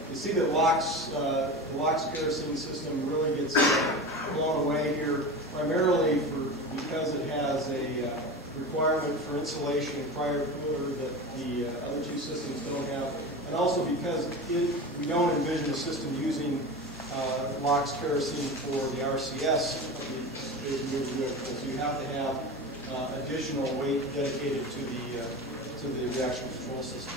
You see that the LOX kerosene system really gets blown away here, primarily because it has a requirement for insulation and prior cooler that the other two systems don't have, and also because we don't envision a system using LOX kerosene for the RCS of the vehicles. You have to have additional weight dedicated to the reaction control system.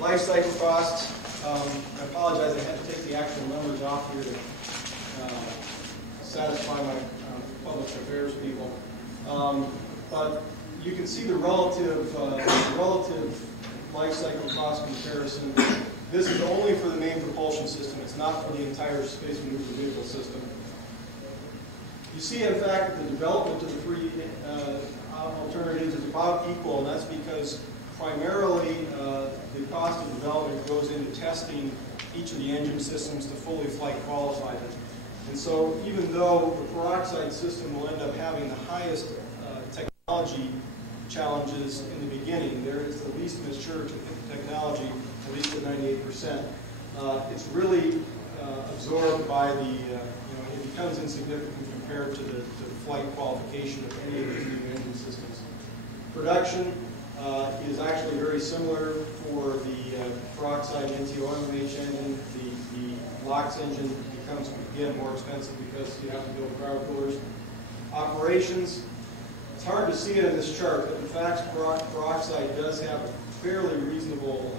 Life cycle costs. I apologize, I had to take the actual numbers off here to satisfy my public affairs people. But you can see the relative life cycle cost comparison. This is only for the main propulsion system. It's not for the entire space maneuver vehicle system. You see, in fact, that the development of the three alternatives is about equal, and that's because primarily the cost of development goes into testing each of the engine systems to fully flight qualify them. And so even though the peroxide system will end up having the highest technology challenges in the beginning, there is the least mature technology, at least at 98%. It's really absorbed by the, it becomes insignificant compared to the flight qualification of any of these new engine systems. Production is actually very similar for the peroxide NTOMH engine. The LOX engine becomes, again, more expensive because you have to build cryo coolers. Operations, it's hard to see it in this chart, but in fact, peroxide does have a fairly reasonable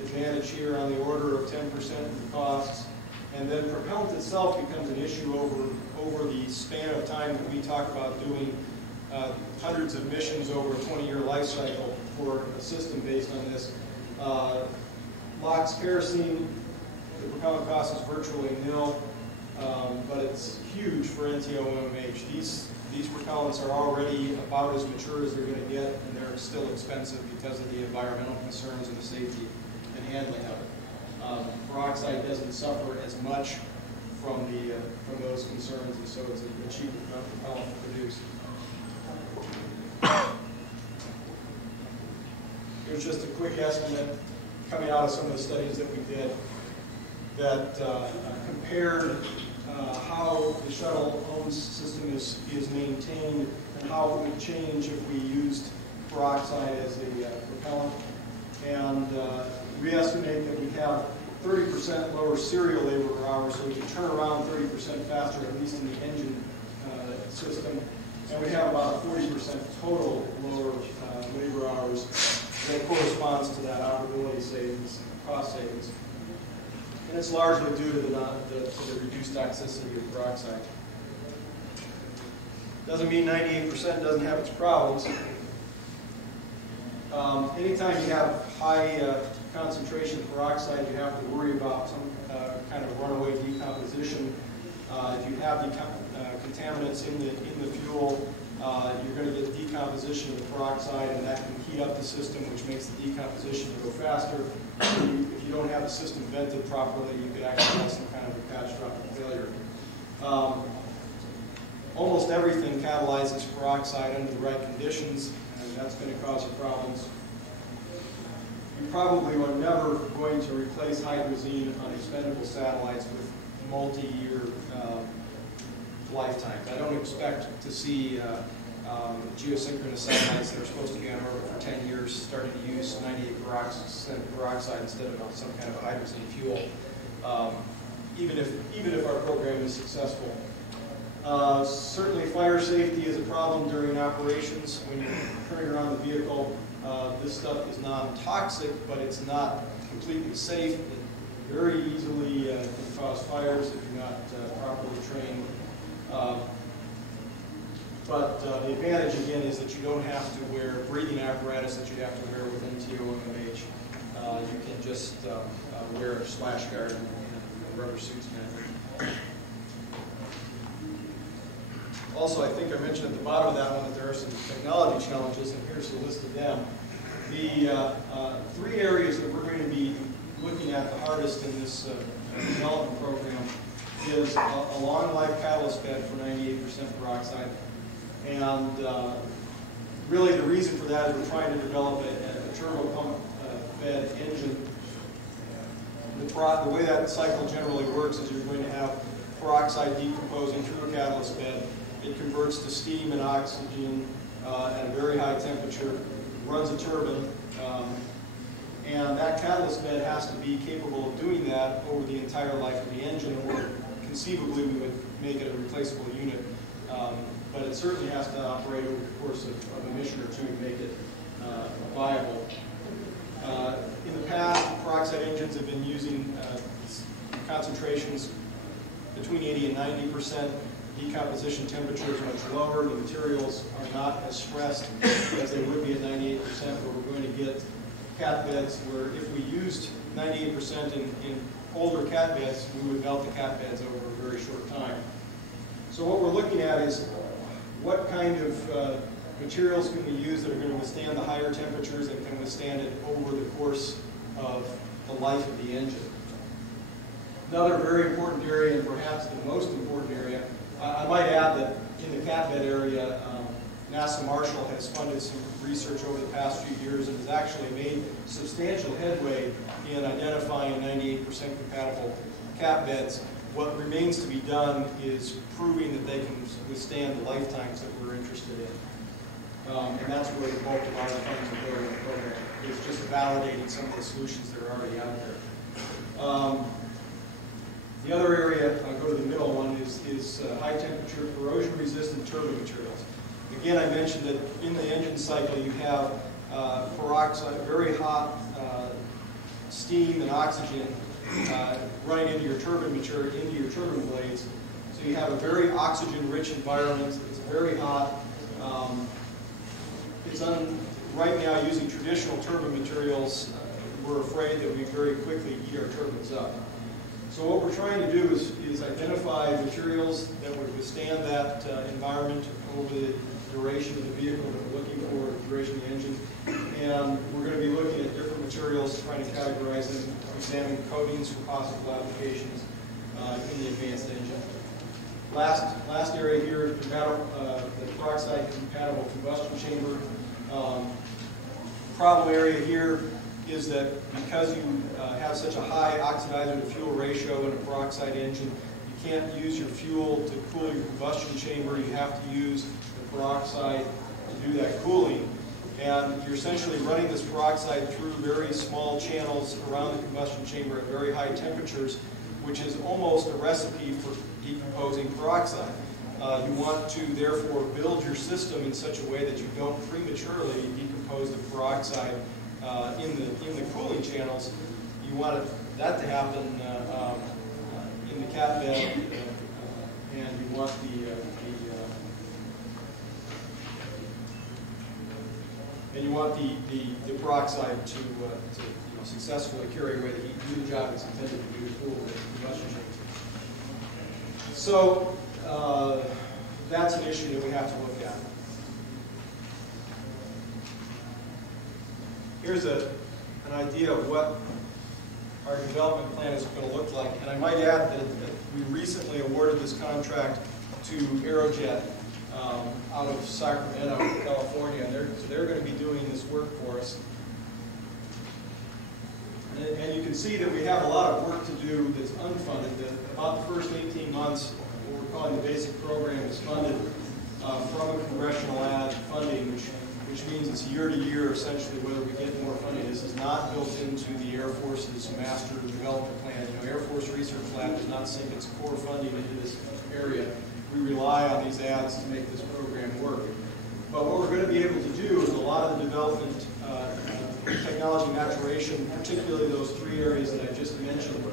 advantage here on the order of 10% of the costs. And then propellant itself becomes an issue over the span of time that we talk about doing hundreds of missions over a 20-year life cycle for a system based on this. LOX kerosene, the propellant cost is virtually nil, but it's huge for NTOMH. These propellants are already about as mature as they're going to get, and they're still expensive because of the environmental concerns and the safety and handling of it. Peroxide doesn't suffer as much from those concerns, and so it's a cheaper propellant to produce. Here's just a quick estimate coming out of some of the studies that we did. that compared how the shuttle OMS system is maintained and how it would change if we used peroxide as a propellant. And we estimate that we have 30% lower serial labor hours, so we can turn around 30% faster, at least in the engine system. And we have about 40% total lower labor hours that corresponds to that operability savings, cost savings. And it's largely due to the reduced toxicity of peroxide. Doesn't mean 98% doesn't have its problems. Anytime you have high concentration of peroxide, you have to worry about some kind of runaway decomposition. If you have contaminants in the fuel, you're going to get decomposition of the peroxide, and that can heat up the system, which makes the decomposition go faster. If you don't have the system vented properly, you could actually have some kind of a catastrophic failure. Almost everything catalyzes peroxide under the right conditions, and that's going to cause you problems. You probably are never going to replace hydrazine on expendable satellites with multi-year lifetimes. I don't expect to see geosynchronous satellites that are supposed to be on orbit for 10 years starting to use 98% peroxide instead of some kind of a hydrazine fuel, even if our program is successful. Certainly fire safety is a problem during operations. When you're turning around the vehicle, this stuff is non-toxic, but it's not completely safe. It very easily can cause fires if you're not properly trained. But the advantage, again, is that you don't have to wear breathing apparatus that you have to wear with NTO-MMH. You can just wear a splash guard and rubber suits. Also, I think I mentioned at the bottom of that one that there are some technology challenges, and here's a list of them. The three areas that we're going to be looking at the hardest in this development program is a long life catalyst bed for 98% peroxide. And really the reason for that is we're trying to develop a turbo pump fed engine. The way that cycle generally works is you're going to have peroxide decomposing through a catalyst bed. It converts to steam and oxygen at a very high temperature, runs a turbine, and that catalyst bed has to be capable of doing that over the entire life of the engine, or conceivably we would make it a replaceable unit. But it certainly has to operate over the course of a mission or two to make it viable. In the past, peroxide engines have been using concentrations between 80 and 90%. Decomposition temperature is much lower. The materials are not as stressed as they would be at 98%, but we're going to get cat beds where if we used 98% in older cat beds, we would melt the cat beds over a very short time. So what we're looking at is what kind of materials can we use that are going to withstand the higher temperatures and can withstand it over the course of the life of the engine. Another very important area, and perhaps the most important area, I might add that in the cat bed area, NASA Marshall has funded some research over the past few years and has actually made substantial headway in identifying 98% compatible cat beds. What remains to be done is proving that they can withstand the lifetimes that we're interested in. And that's where the bulk of our funds are going in the program, is just validating some of the solutions that are already out there. The other area, I'll go to the middle one, is high temperature corrosion resistant turbine materials. Again, I mentioned that in the engine cycle you have peroxide, very hot steam and oxygen running into your turbine material, into your turbine blades. So you have a very oxygen-rich environment. It's very hot. Right now, using traditional turbine materials, we're afraid that we very quickly eat our turbines up. So what we're trying to do is identify materials that would withstand that environment over the duration of the vehicle that we're looking for, the duration of the engine. And we're going to be looking at different materials, trying to categorize them, examine coatings for possible applications in the advanced engine. Last area here is the peroxide compatible combustion chamber. Problem area here is that because you have such a high oxidizer to fuel ratio in a peroxide engine, you can't use your fuel to cool your combustion chamber. You have to use the peroxide to do that cooling. And you're essentially running this peroxide through very small channels around the combustion chamber at very high temperatures, which is almost a recipe for decomposing peroxide. You want to therefore build your system in such a way that you don't prematurely decompose the peroxide in the cooling channels. You want that to happen in the cat bed, and you want the peroxide to successfully carry away the heat, do the job it's intended to do to cool the combustion chamber. So that's an issue that we have to look at. Here's an idea of what our development plan is going to look like. And I might add that we recently awarded this contract to Aerojet out of Sacramento, California. So they're going to be doing this work for us. And you can see that we have a lot of work to do that's unfunded. About the first 18 months, what we're calling the basic program is funded from a congressional ad funding, which means it's year to year, essentially, whether we get more funding. This is not built into the Air Force's master development plan. Air Force Research Lab does not sink its core funding into this area. We rely on these ads to make this program work. But what we're going to be able to do is a lot of the development, technology maturation, particularly those three areas that I just mentioned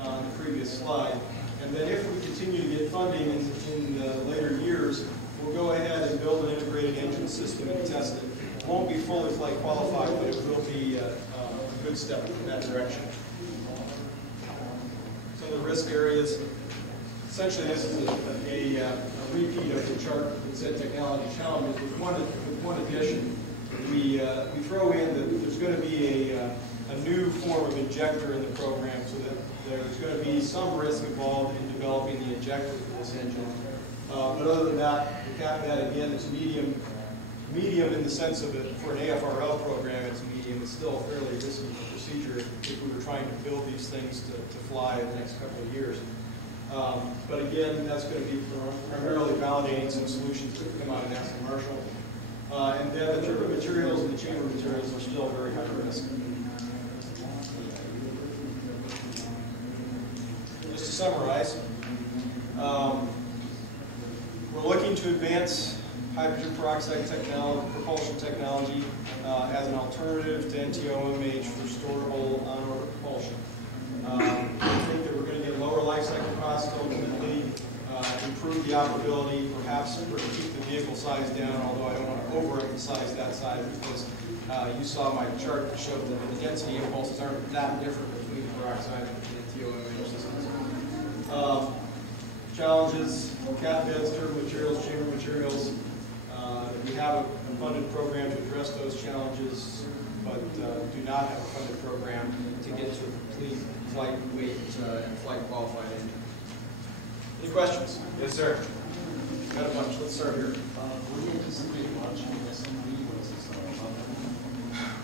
on the previous slide. And then if we continue to get funding in the later years, we'll go ahead and build an integrated engine system and test it. It won't be fully flight qualified, but it will be a good step in that direction. Some of the risk areas. Essentially, this is a repeat of the chart that said technology challenges. With one addition, we throw in that there's going to be a new form of injector in the program, so that there's going to be some risk involved in developing the injector for this engine. But other than that, the cat bed, again, is medium in the sense of it. For an AFRL program, it's medium. It's still a fairly risky procedure if we were trying to build these things to fly in the next couple of years. But again, that's going to be primarily validating some solutions that come out of NASA Marshall. And then the turbine materials and the chamber materials are still very high risk. Just to summarize, we're looking to advance hydrogen peroxide technology, propulsion technology as an alternative to NTOMH for storable on-orbit propulsion. I think that we're going to get lower life cycle costs ultimately, improve the operability, perhaps keep the vehicle size down, although I don't want to overemphasize that side because you saw my chart that showed that the density impulses aren't that different between the peroxide and the NTOMH systems. Challenges, cat beds, turbine materials, chamber materials. We have a funded program to address those challenges, but do not have a funded program to get to a complete flight weight and flight qualified engine. Any questions? Yes, sir. Got a bunch. Let's start here. What do you anticipate launching the SMB? What's this all about?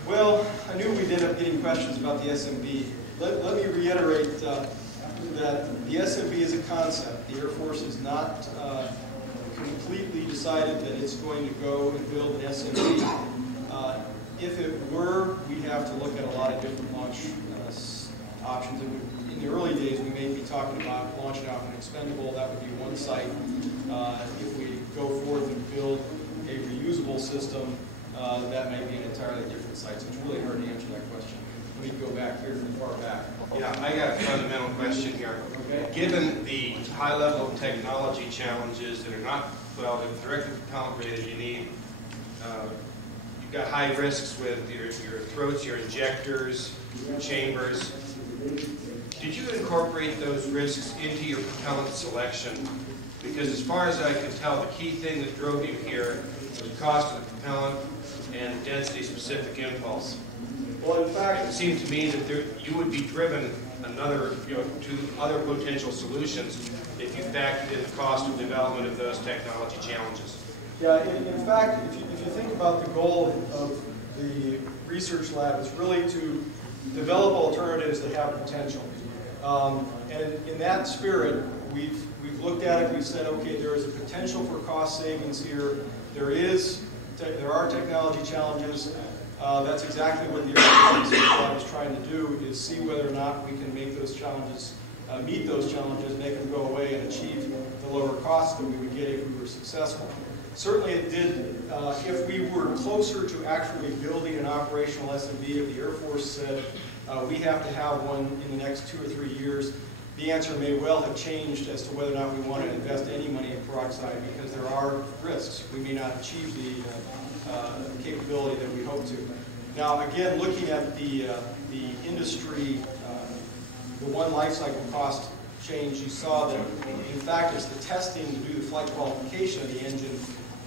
Well, I knew we'd end up getting questions about the SMB. Let me reiterate that the SMB is a concept. The Air Force has not completely decided that it's going to go and build an SMB. If it were, we'd have to look at a lot of different launch options. In the early days, we may be talking about launching off an expendable. That would be one site. If we go forth and build a reusable system, that may be an entirely different site. So it's really hard to answer that question. Let me go back here from far back. Yeah, I got a fundamental question here. Okay. Given the high level of technology challenges that are not, well, the directly propellant rated you need, you've got high risks with your throats, your injectors, your chambers. Did you incorporate those risks into your propellant selection? Because as far as I can tell, the key thing that drove you here was the cost of the propellant and the density-specific impulse. Well, in fact, It seemed to me that you would be driven to other potential solutions if you factored in the cost of development of those technology challenges. yeah, in fact, if you think about the goal of the research lab, it's really to develop alternatives that have potential. And in that spirit, we've looked at it, we've said, okay, there is a potential for cost savings here. There are technology challenges. That's exactly what the Air Force is trying to do, is see whether or not we can make those challenges, meet those challenges, make them go away, and achieve the lower costs that we would get if we were successful. Certainly it did, if we were closer to actually building an operational SMB, if the Air Force said we have to have one in the next 2 or 3 years, the answer may well have changed as to whether or not we want to invest any money in peroxide, because there are risks. We may not achieve the capability that we hope to. Now, again, looking at the industry, the one life cycle cost change, you saw that, in fact, it's the testing to do the flight qualification of the engine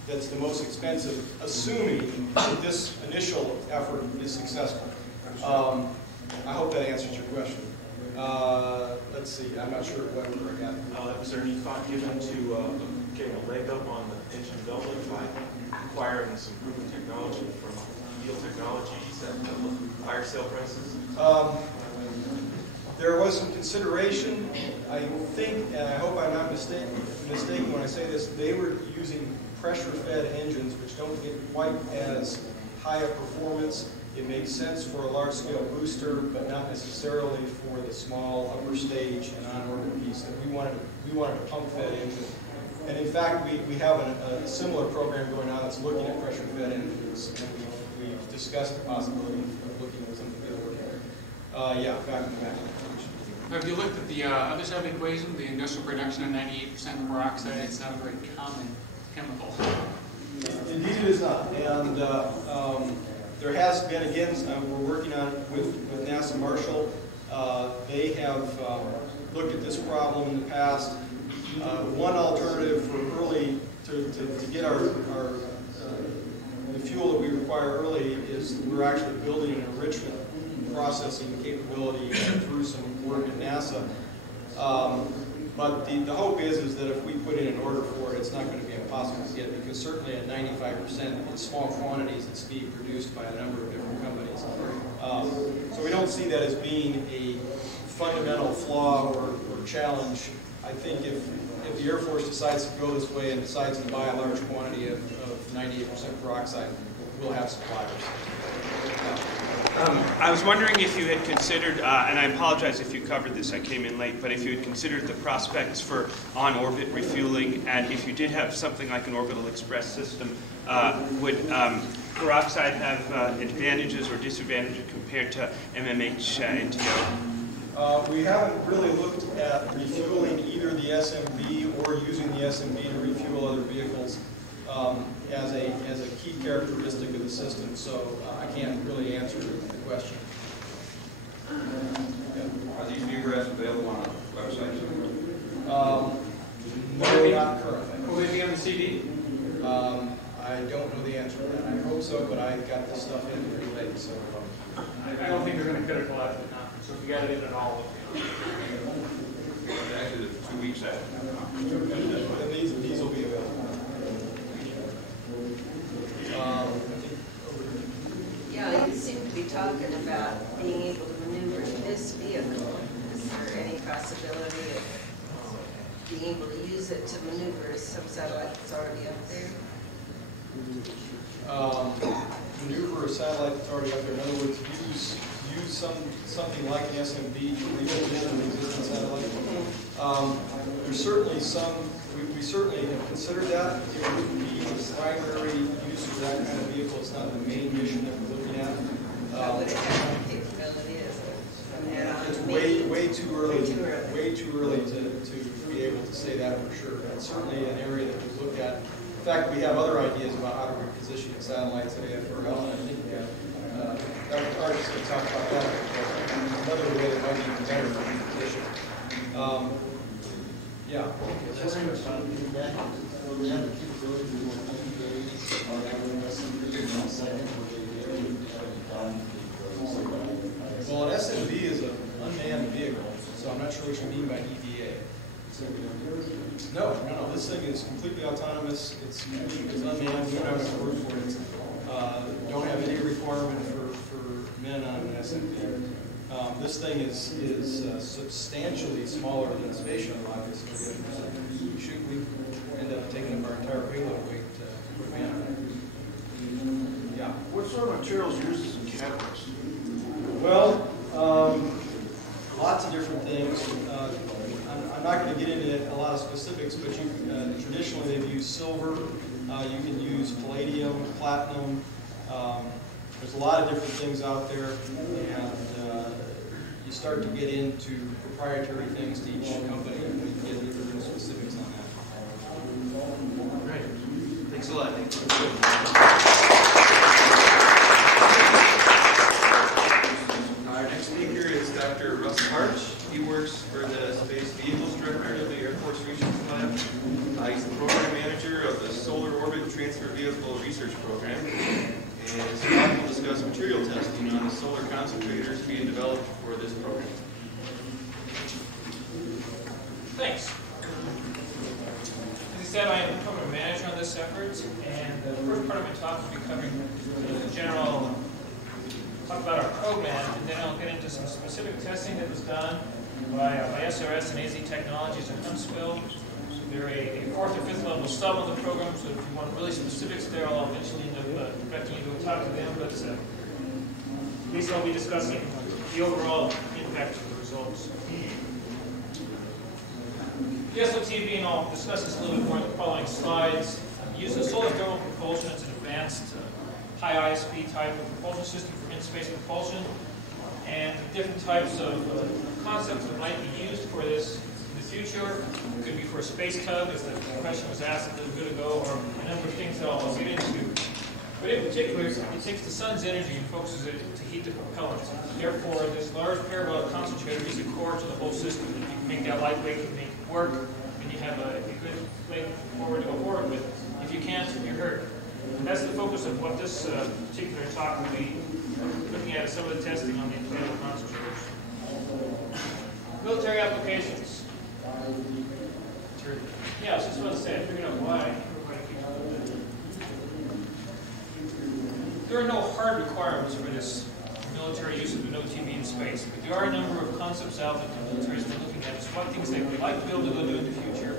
that's the most expensive, assuming that this initial effort is successful. I hope that answers your question. Let's see, I'm not sure what we're again. Was there any thought given to getting a leg up on the engine development by acquiring some proven technology from yield technologies at higher sale prices? There was some consideration. I think, and I hope I'm not mistaken when I say this, they were using pressure-fed engines, which don't get quite as high a performance. It makes sense for a large-scale booster, but not necessarily for the small upper stage and on-orbit piece. And we wanted a pump-fed engine. And in fact, we have a similar program going on that's looking at pressure-fed engines, and we've discussed the possibility of looking at something that yeah, back in the back. Have you looked at the other side of the equation, the industrial production of 98% peroxide? It's not a very common chemical. Indeed it is not. And there has been, again, we're working on it with NASA Marshall. They have looked at this problem in the past. One alternative for early, to get the fuel that we require early is we're actually building an enrichment processing capability through some work at NASA. But the hope is that if we put in an order for it, it's not going to be impossible to get, because certainly at 95% in small quantities it's being produced by a number of different companies. So we don't see that as being a fundamental flaw or challenge. I think if the Air Force decides to go this way and decides to buy a large quantity of 98% peroxide, we'll have suppliers. I was wondering if you had considered, and I apologize if you covered this, I came in late, but if you had considered the prospects for on-orbit refueling, and if you did have something like an orbital express system, would peroxide have advantages or disadvantages compared to MMH NTO? We haven't really looked at refueling either the SMB or using the SMB to refuel other vehicles as a key characteristic of the system, so I can't really answer the question. Are these egress available on a website somewhere? No, not currently. Will they be on the CD? I don't know the answer to that. I hope so, but I got this stuff in pretty late, so. I don't think they're going to critical after the conference, so if you got it in at all. Actually, there's 2 weeks after. These will be available. Yeah, you seem to be talking about being able to maneuver this vehicle. Is there any possibility of being able to use it to maneuver some satellite that's already up there? Maneuver a satellite that's already up there. In other words, use something like an SMB to reposition an existing satellite. There's certainly some. We certainly have considered that. It wouldn't be the primary use of that kind of vehicle. It's not the main mission that we're looking at. Would it have the capability as an add-on? It's way too early to be able to say that for sure. It's certainly an area that we've looked at. In fact, we have other ideas about how to reposition satellites at AFRL, and I think Dr. Partch is going to talk about that. Another way that might be even better for reposition. Yeah. Well, an SMB is an unmanned vehicle, so I'm not sure what you mean by EVA. No. This thing is completely autonomous. It's unmanned. We don't have a word for it. Don't have any requirement for men on an SMB. This thing is substantially smaller than space shuttle rockets. We end up taking up our entire payload weight to put man on it. Yeah. What sort of materials are used as in catalysts? Well, lots of different things. I'm not going to get into a lot of specifics, but traditionally they've used silver. You can use palladium, platinum. There's a lot of different things out there, and you start to get into proprietary things to each company, and we can get into the specifics on that. Great. Thanks a lot. Our next speaker is Dr. Russ Partch. He works for the Space Vehicles Director of the Air Force Research Lab. He's the program manager of the Solar Orbit Transfer Vehicle Research Program. And his talk will discuss material testing on the solar concentrators being developed for this program. Thanks. As I said, I am the program manager on this effort, and the first part of my talk will be covering the general, talk about our program, and then I'll get into some specific testing that was done by SRS and AZ Technologies in Huntsville. They're a 4th or 5th level sub of the program, so if you want really specifics there, I'll eventually end up directing you to go talk to them, but at least I'll be discussing the overall impact of the results. The SOTV, and I'll discuss this a little bit more in the following slides, uses solar thermal propulsion. It's an advanced high ISP type of propulsion system for in-space propulsion, and different types of concepts that might be used for this in the future. It could be for a space tug, as the question was asked a little bit ago, or a number of things that I'll get into. But in particular, it takes the sun's energy and focuses it to heat the propellant. Therefore, this large parabolic concentrator is a core to the whole system. If you can make that lightweight and make it work, then you have a good leg forward to go forward with. If you can't, you're hurt. And that's the focus of what this particular talk will be looking at, some of the testing on the Untitled concentrators. Military applications. Yeah, I was just about to say, I figured out why. There are no hard requirements for this military use of an OTV in space, but there are a number of concepts out that the military has been looking at. It's what things they would like to be able to go do in the future,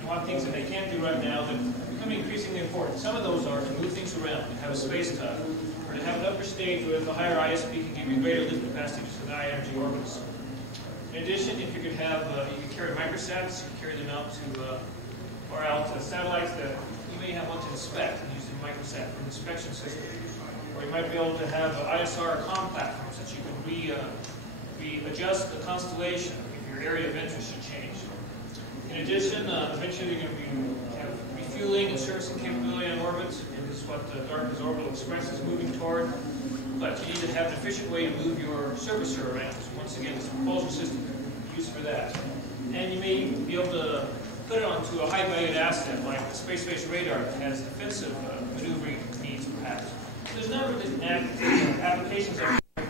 and what things that they can't do right now that are becoming increasingly important. Some of those are to move things around, to have a space tug, or to have an upper stage where the higher ISP can give you greater lift capacity to the high energy orbits. In addition, if you could have, you could carry microsats, you could carry them out to, or out to satellites that you may have one to inspect and use the microsat for an inspection system. Or you might be able to have ISR comm platforms that you can readjust the constellation if your area of interest should change. In addition, eventually you're going to have refueling and servicing capability on orbit, and this is what the Darkness Orbital Express is moving toward. But you need to have an efficient way to move your servicer around. So once again, this propulsion system can be used for that. And you may be able to put it onto a high-valued asset like the space-based radar that has defensive maneuvering needs, perhaps. There's a number of applications out there.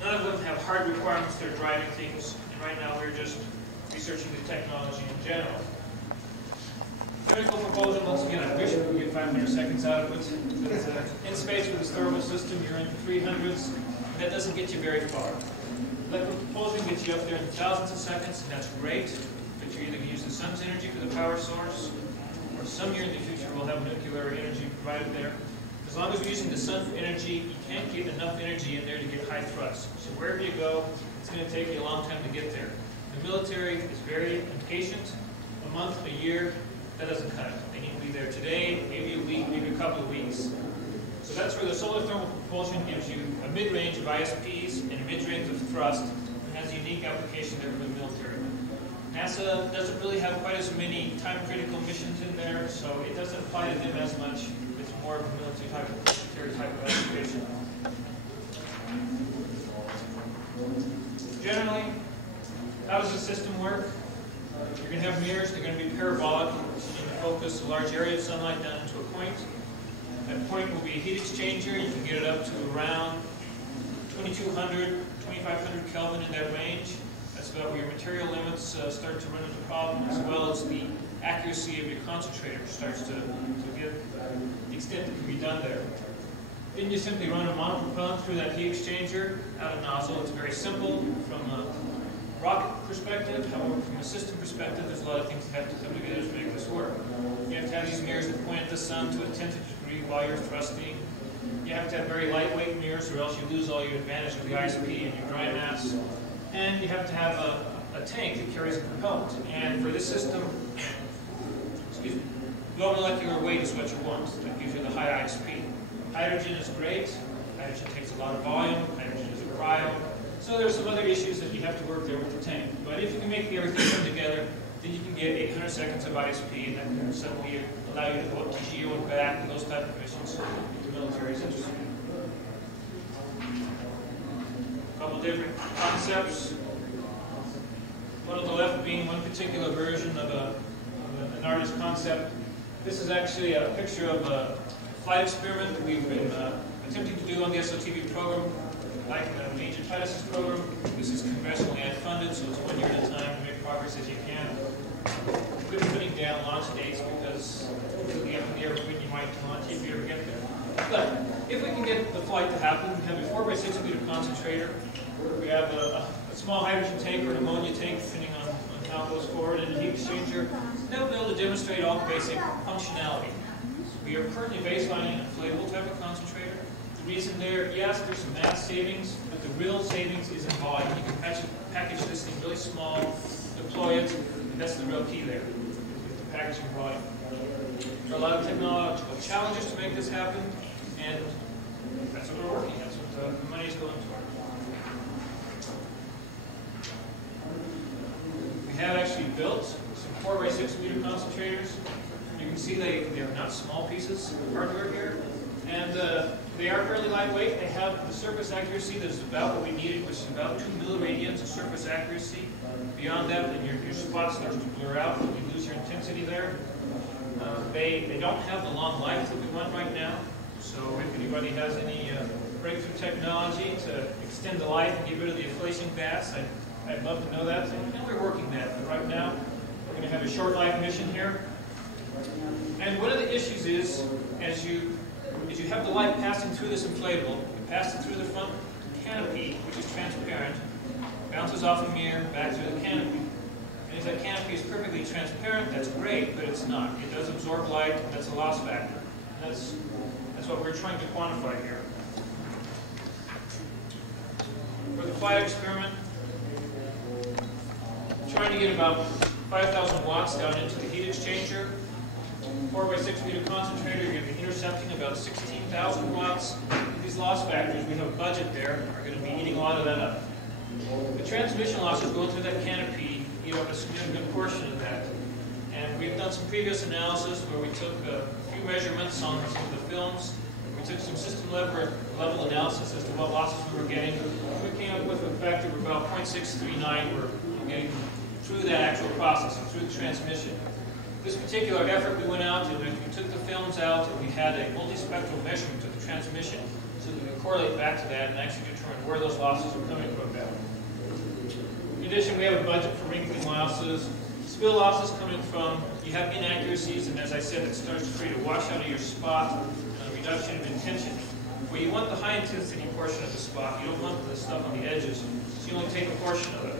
None of them have hard requirements that are driving things, and right now we're just researching the technology in general. Chemical propulsion, once again, I wish we could get 500 seconds out of it. But in space with this thermal system, you're in the 300s, and that doesn't get you very far. Electrical propulsion gets you up there in thousands of seconds, and that's great, but you're either going to use the sun's energy for the power source, or some year in the future we'll have nuclear energy provided there. As long as we're using the sun for energy, you can't get enough energy in there to get high thrust. So wherever you go, it's going to take you a long time to get there. The military is very impatient. A month, a year, that doesn't cut it. They need to be there today, maybe a week, maybe a couple of weeks. So that's where the solar thermal propulsion gives you a mid-range of ISPs and a mid-range of thrust, and has a unique application there for the military. NASA doesn't really have quite as many time-critical missions in there, so it doesn't apply to them as much. It's more of a military type of application. Generally, how does the system work? You're going to have mirrors. They're going to be parabolic. So you can focus a large area of sunlight down into a point. That point will be a heat exchanger. You can get it up to around 2200, 2500 Kelvin in that range. That's about where your material limits start to run into problems, as well as the accuracy of your concentrator starts to get the extent that can be done there. Then you simply run a monopropellant through that heat exchanger out a nozzle. It's very simple from a rocket perspective. However, from a system perspective, there's a lot of things that have to come together to make this work. You have to have these mirrors that point at the sun to a 10th degree while you're thrusting. You have to have very lightweight mirrors, or else you lose all your advantage of the ISP and your dry mass. And you have to have a tank that carries a propellant. And for this system, excuse me, low molecular weight is what you want. That gives you the high ISP. Hydrogen is great. Hydrogen takes a lot of volume. Hydrogen is a cryo. So there's some other issues that you have to work there with the tank. But if you can make everything come together, then you can get 800 seconds of ISP, and that can suddenly allow you to go up to GEO and back, and those type of missions the military is interested in. A couple different concepts. One on the left being one particular version of an artist concept. This is actually a picture of a flight experiment that we've been attempting to do on the SOTV program, like Major Titus' program. This is congressionally funded, so it's 1 year at a time to make progress as you can. We've been putting down launch dates because it'll be up in the air when you might launch if you ever get there. But if we can get the flight to happen, we have a 4x6 meter concentrator. We have a small hydrogen tank or an ammonia tank, depending on how it goes forward, and a heat exchanger. They'll be able to demonstrate all the basic functionality. We are currently baselining an inflatable type of concentrator. The reason there, yes, there's some mass savings, but the real savings is in volume. You can package this thing really small, deploy it, and that's the real key there, the packaging volume. There are a lot of technological challenges to make this happen, and that's what we're working. That's what the money is going toward. We have actually built some 4x6 meter concentrators. You can see they're not small pieces of hardware here, and they are fairly lightweight. They have the surface accuracy that's about what we needed, which is about 2 milliradians of surface accuracy. Beyond that, then your spot starts to blur out, and you lose your intensity there. They don't have the long life that we want right now, so if anybody has any breakthrough technology to extend the life and get rid of the inflation gas, I'd love to know that, and we're working that. But right now, we're going to have a short life mission here. And one of the issues is, as you have the light passing through this inflatable, you pass it through the front canopy, which is transparent, bounces off the mirror, back through the canopy. And if that canopy is perfectly transparent, that's great, but it's not. It does absorb light, and that's a loss factor. And that's what we're trying to quantify here. For the flight experiment, trying to get about 5,000 watts down into the heat exchanger. 4x6 meter concentrator, you're going to be intercepting about 16,000 watts. These loss factors, we have a budget there, are going to be eating a lot of that up. The transmission losses going through that canopy eat up a significant portion of that. And we've done some previous analysis where we took a few measurements on some of the films. We took some system level analysis as to what losses we were getting. We came up with a factor of about 0.639 we're getting through that actual process, through the transmission. This particular effort, we went out and we took the films out and we had a multispectral measurement of the transmission so that we could correlate back to that and actually determine where those losses are coming from. In addition, we have a budget for wrinkling losses. Spill losses coming from, you have inaccuracies, and as I said, it starts to create a washout of your spot, a reduction of intention. Where you want the high intensity portion of the spot, you don't want the stuff on the edges, so you only take a portion of it.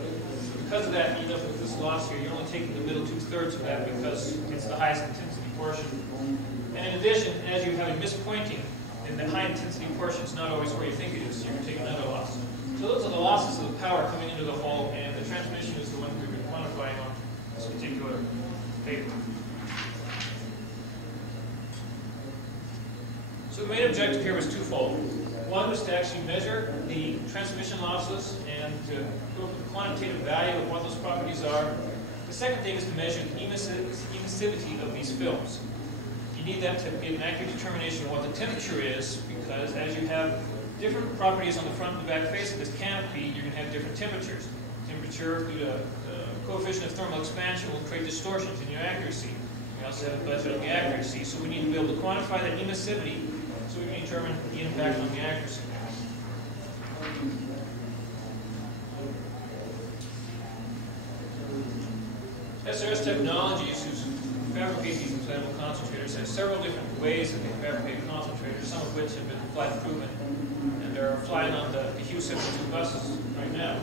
Because of that, you end up with this loss here. You're only taking the middle 2/3 of that because it's the highest intensity portion. And in addition, as you're having mispointing, then the high intensity portion is not always where you think it is, so you're taking another loss. So those are the losses of the power coming into the hole, and the transmission is the one we've been quantifying on this particular paper. So the main objective here was twofold. One was to actually measure the transmission losses and to go up with the quantitative value of what those properties are. The second thing is to measure the emissivity of these films. You need that to get an accurate determination of what the temperature is, because as you have different properties on the front and the back face of this canopy, you're going to have different temperatures. Temperature due to the coefficient of thermal expansion will create distortions in your accuracy. We also have a budget on the accuracy, so we need to be able to quantify that emissivity so we can determine the impact on the accuracy. SRS Technologies, who's fabricate these inflatable concentrators. There's several different ways that they fabricate concentrators, some of which have been flight proven, and they're flying on the U-72 buses right now.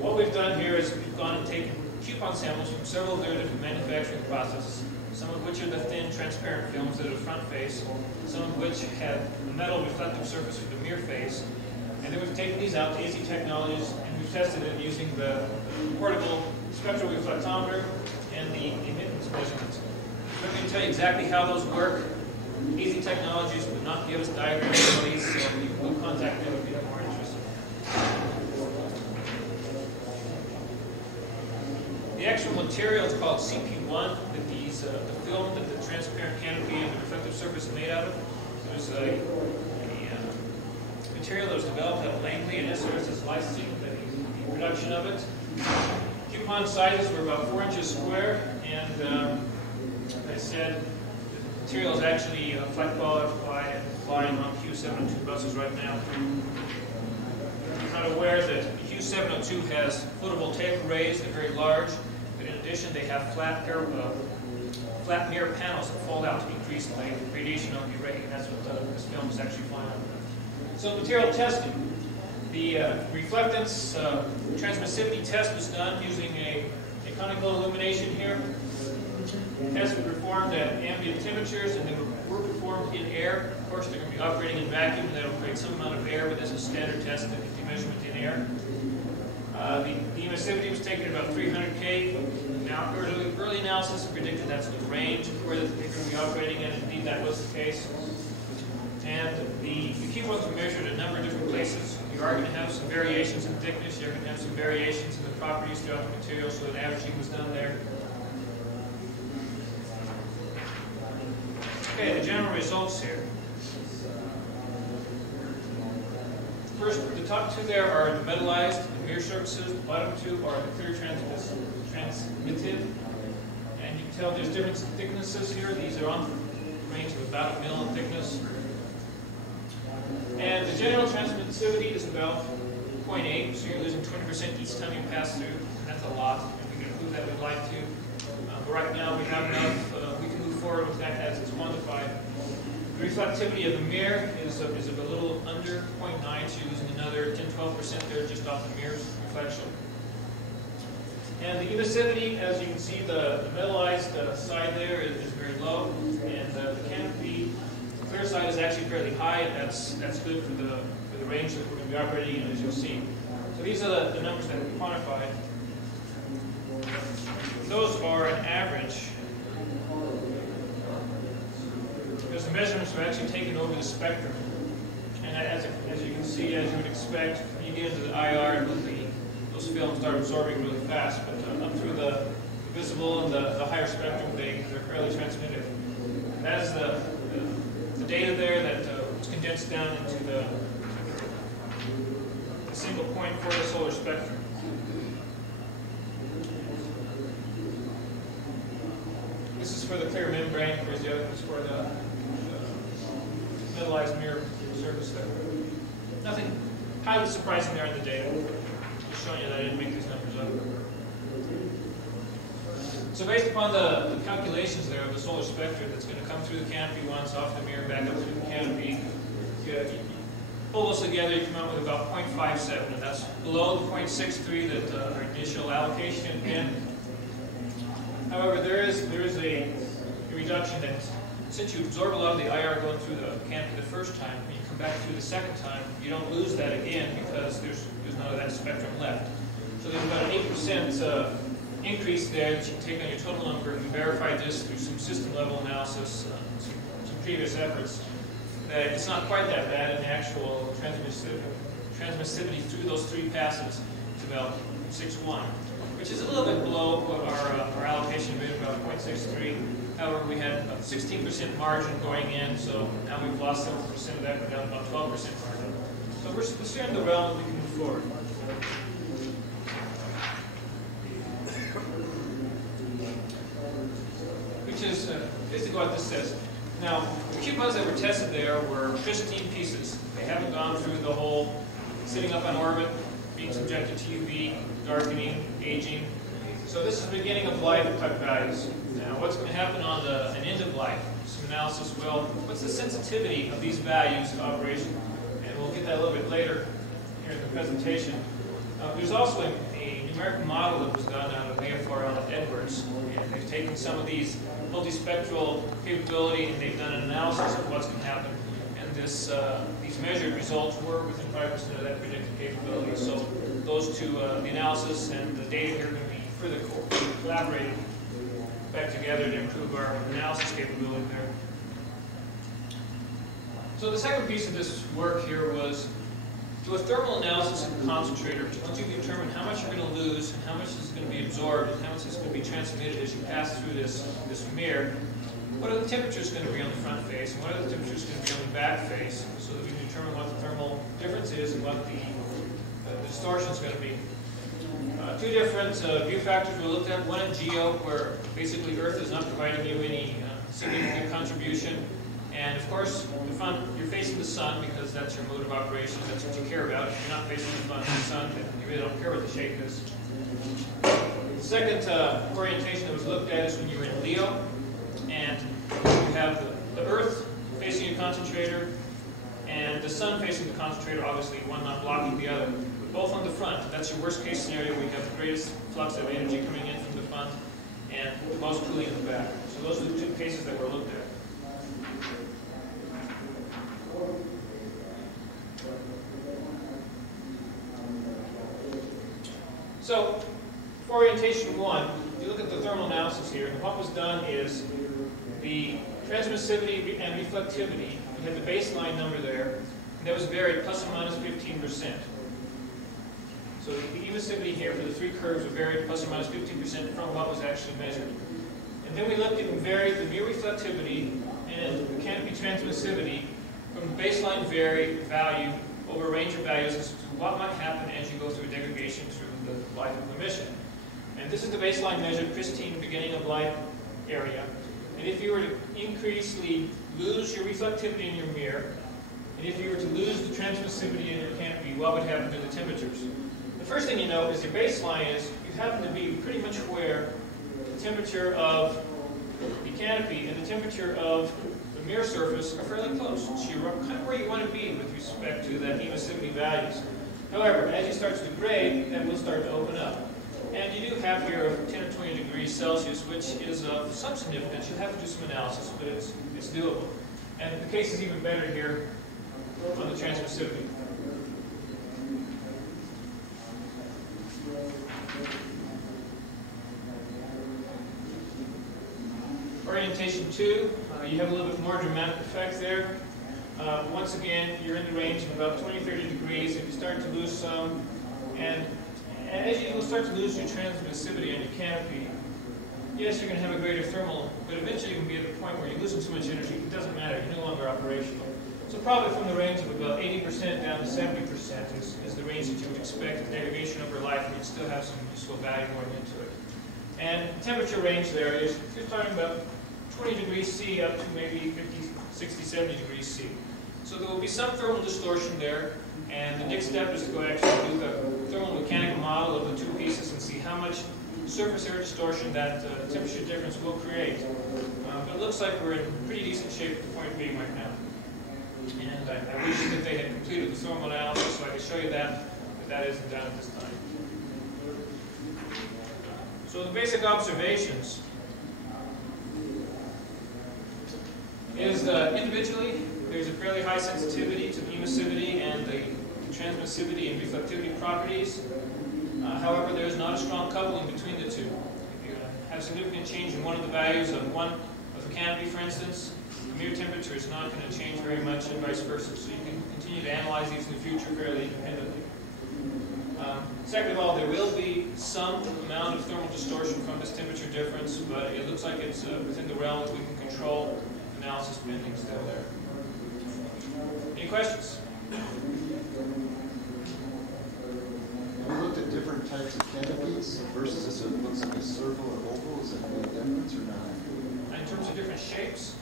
What we've done here is we've gone and taken coupon samples from several of their different manufacturing processes, some of which are the thin, transparent films that are front face, some of which have a metal reflective surface for the mirror face, and then we've taken these out to AZ Technologies and we've tested it using the portable spectral reflectometer and the emittance measurements. I'm not going to tell you exactly how those work. AZ Technologies would not give us diagrams of these, so you can contact them if you're more interested. The actual material is called CP1, that the film that the transparent canopy and the reflective surface are made out of. There's a material that was developed at Langley and SRS is licensing the production of it. Coupon sizes were about 4 inches square, and as I said, the material is actually flight qualified and flying on Q702 buses right now. You're not aware that the Q702 has photovoltaic arrays that are very large, but in addition they have flat mirror panels that fold out to increase the radiation of the array, and that's what this film is actually flying on. So material testing. The reflectance transmissivity test was done using a conical illumination here. Tests were performed at ambient temperatures, and they were performed in air. Of course, they're going to be operating in vacuum, and that'll create some amount of air, but this is a standard test that can be measurement in air. The emissivity was taken at about 300 K. Now, early analysis predicted that's the range where they're going to be operating in. Indeed, that was the case. And the coupons were measured at a number of different places. You are going to have some variations in thickness. You're going to have some variations in the properties throughout the material, so an averaging was done there. Okay, the general results here. First, the top two there are the metallized mirror surfaces. The bottom two are the clear transmitted. And you can tell there's different thicknesses here. These are on the range of about 1 mil in thickness. And the general transmissivity is about 0.8, so you're losing 20% each time you pass through. That's a lot. If we can improve that, we'd like to. But right now, we have enough. We can move forward with that as it's quantified. The reflectivity of the mirror is a little under 0.9, so you're losing another 10-12% there just off the mirror's reflection. And the emissivity, as you can see, the metallized side there is very low, and the canopy, the clear side is actually fairly high, and that's good for the range that we're going to be operating in, as you'll see. So these are the numbers that we quantified. Those are an average, because the measurements are actually taken over the spectrum. And as you can see, as you would expect, when you get into the IR, those films start absorbing really fast. But up through the visible and the higher spectrum, they're fairly transmitted. That is the data there that was condensed down into the single point for the solar spectrum. This is for the clear membrane, whereas the other is for the metallized mirror surface there. Nothing highly surprising there in the data. Just showing you that I didn't make these numbers up. So based upon the calculations there of the solar spectrum that's going to come through the canopy once, off the mirror, back up through the canopy, you pull those together, you come out with about 0.57, and that's below the 0.63 that our initial allocation had been. However, there is a reduction that, since you absorb a lot of the IR going through the canopy the first time, when you come back through the second time, you don't lose that again because there's none of that spectrum left. So there's about an 8% increase there that you can take on your total number. We verified this through some system level analysis, some previous efforts, that it's not quite that bad, and the actual transmissivity through those three passes is about 6.1. Which is a little bit below what our allocation rate, about 0.63. However, we had a 16% margin going in, so now we've lost 7% of that. We're down about 12% margin. So we're still in the realm that we can move forward. Which is basically what this says. Now, the coupons that were tested there were pristine pieces. They haven't gone through the whole sitting up on orbit, being subjected to UV, darkening, aging. So this is beginning of life type values. Now what's going to happen on an end of life? Some analysis, well, what's the sensitivity of these values to operation? And we'll get that a little bit later here in the presentation. There's also a numerical model that was done out of AFRL and Edwards, and they've taken some of these multispectral capability and they've done an analysis of what's going to happen. And these measured results were within 5% of that predicted capability. So those two, the analysis and the data here are going to be further collaborated back together to improve our analysis capability there. So the second piece of this work here was do a thermal analysis of the concentrator. Once you determine how much you're going to lose, and how much is going to be absorbed, and how much is going to be transmitted as you pass through this mirror, what are the temperatures going to be on the front face, and what are the temperatures going to be on the back face, so that we can determine what the thermal difference is and what the distortion is going to be. Two different view factors we looked at. One in geo, where basically Earth is not providing you any significant contribution. And of course, you're facing the sun because that's your mode of operation. That's what you care about. If you're not facing the sun, then you really don't care what the shape is. The second orientation that was looked at is when you were in Leo, and you have the Earth facing your concentrator, and the sun facing the concentrator, obviously one not blocking the other. But both on the front. That's your worst case scenario where you have the greatest flux of energy coming in from the front and the most cooling in the back. So those are the two cases that were looked at. So, for orientation 1, if you look at the thermal analysis here, and what was done is the transmissivity and reflectivity, we had the baseline number there, and that was varied plus or minus 15%. So the emissivity here for the three curves were varied plus or minus 15% from what was actually measured. And then we looked at and varied the mirror reflectivity and the canopy transmissivity from the baseline varied value over a range of values as to what might happen as you go through degradation through the life of emission. And this is the baseline measured pristine beginning of life area. And if you were to increasingly lose your reflectivity in your mirror, and if you were to lose the transmissivity in your canopy, what would happen to the temperatures? The first thing you know is your baseline is you happen to be pretty much where the temperature of the canopy and the temperature of the mirror surface are fairly close. So you're kind of where you want to be with respect to that emissivity values. However, as you start to degrade, that will start to open up. And you do have here 10 or 20 degrees Celsius, which is of some significance. You have to do some analysis, but it's doable. And the case is even better here on the transmissivity. Orientation 2, you have a little bit more dramatic effect there. Once again, you're in the range of about 20-30 degrees. If you start to lose some, and as you will start to lose your transmissivity on your canopy, yes, you're going to have a greater thermal, but eventually you can be at the point where you're losing so much energy, it doesn't matter, you're no longer operational. So probably from the range of about 80% down to 70% is the range that you would expect in degradation over life, and you'd still have some useful value going into it. And the temperature range there is, you're talking about 20 degrees C up to maybe 50, 60, 70 degrees C. So there will be some thermal distortion there, and the next step is to go actually do the thermal mechanical model of the two pieces and see how much surface area distortion that temperature difference will create. But it looks like we're in pretty decent shape at the point being right now. And I wish that they had completed the thermal analysis so I could show you that, but that isn't done at this time. So the basic observations is individually, there's a fairly high sensitivity to the emissivity and the transmissivity and reflectivity properties. However, there is not a strong coupling between the two. If you have significant change in one of the values of the canopy, for instance, the mirror temperature is not going to change very much and vice versa. So you can continue to analyze these in the future fairly independently. Second of all, there will be some amount of thermal distortion from this temperature difference, but it looks like it's within the realm that we can control. Analysis pending still there. Any questions? We looked at different types of canopies versus this. It looks like a circle or oval. Is there any difference or not? In terms of different shapes,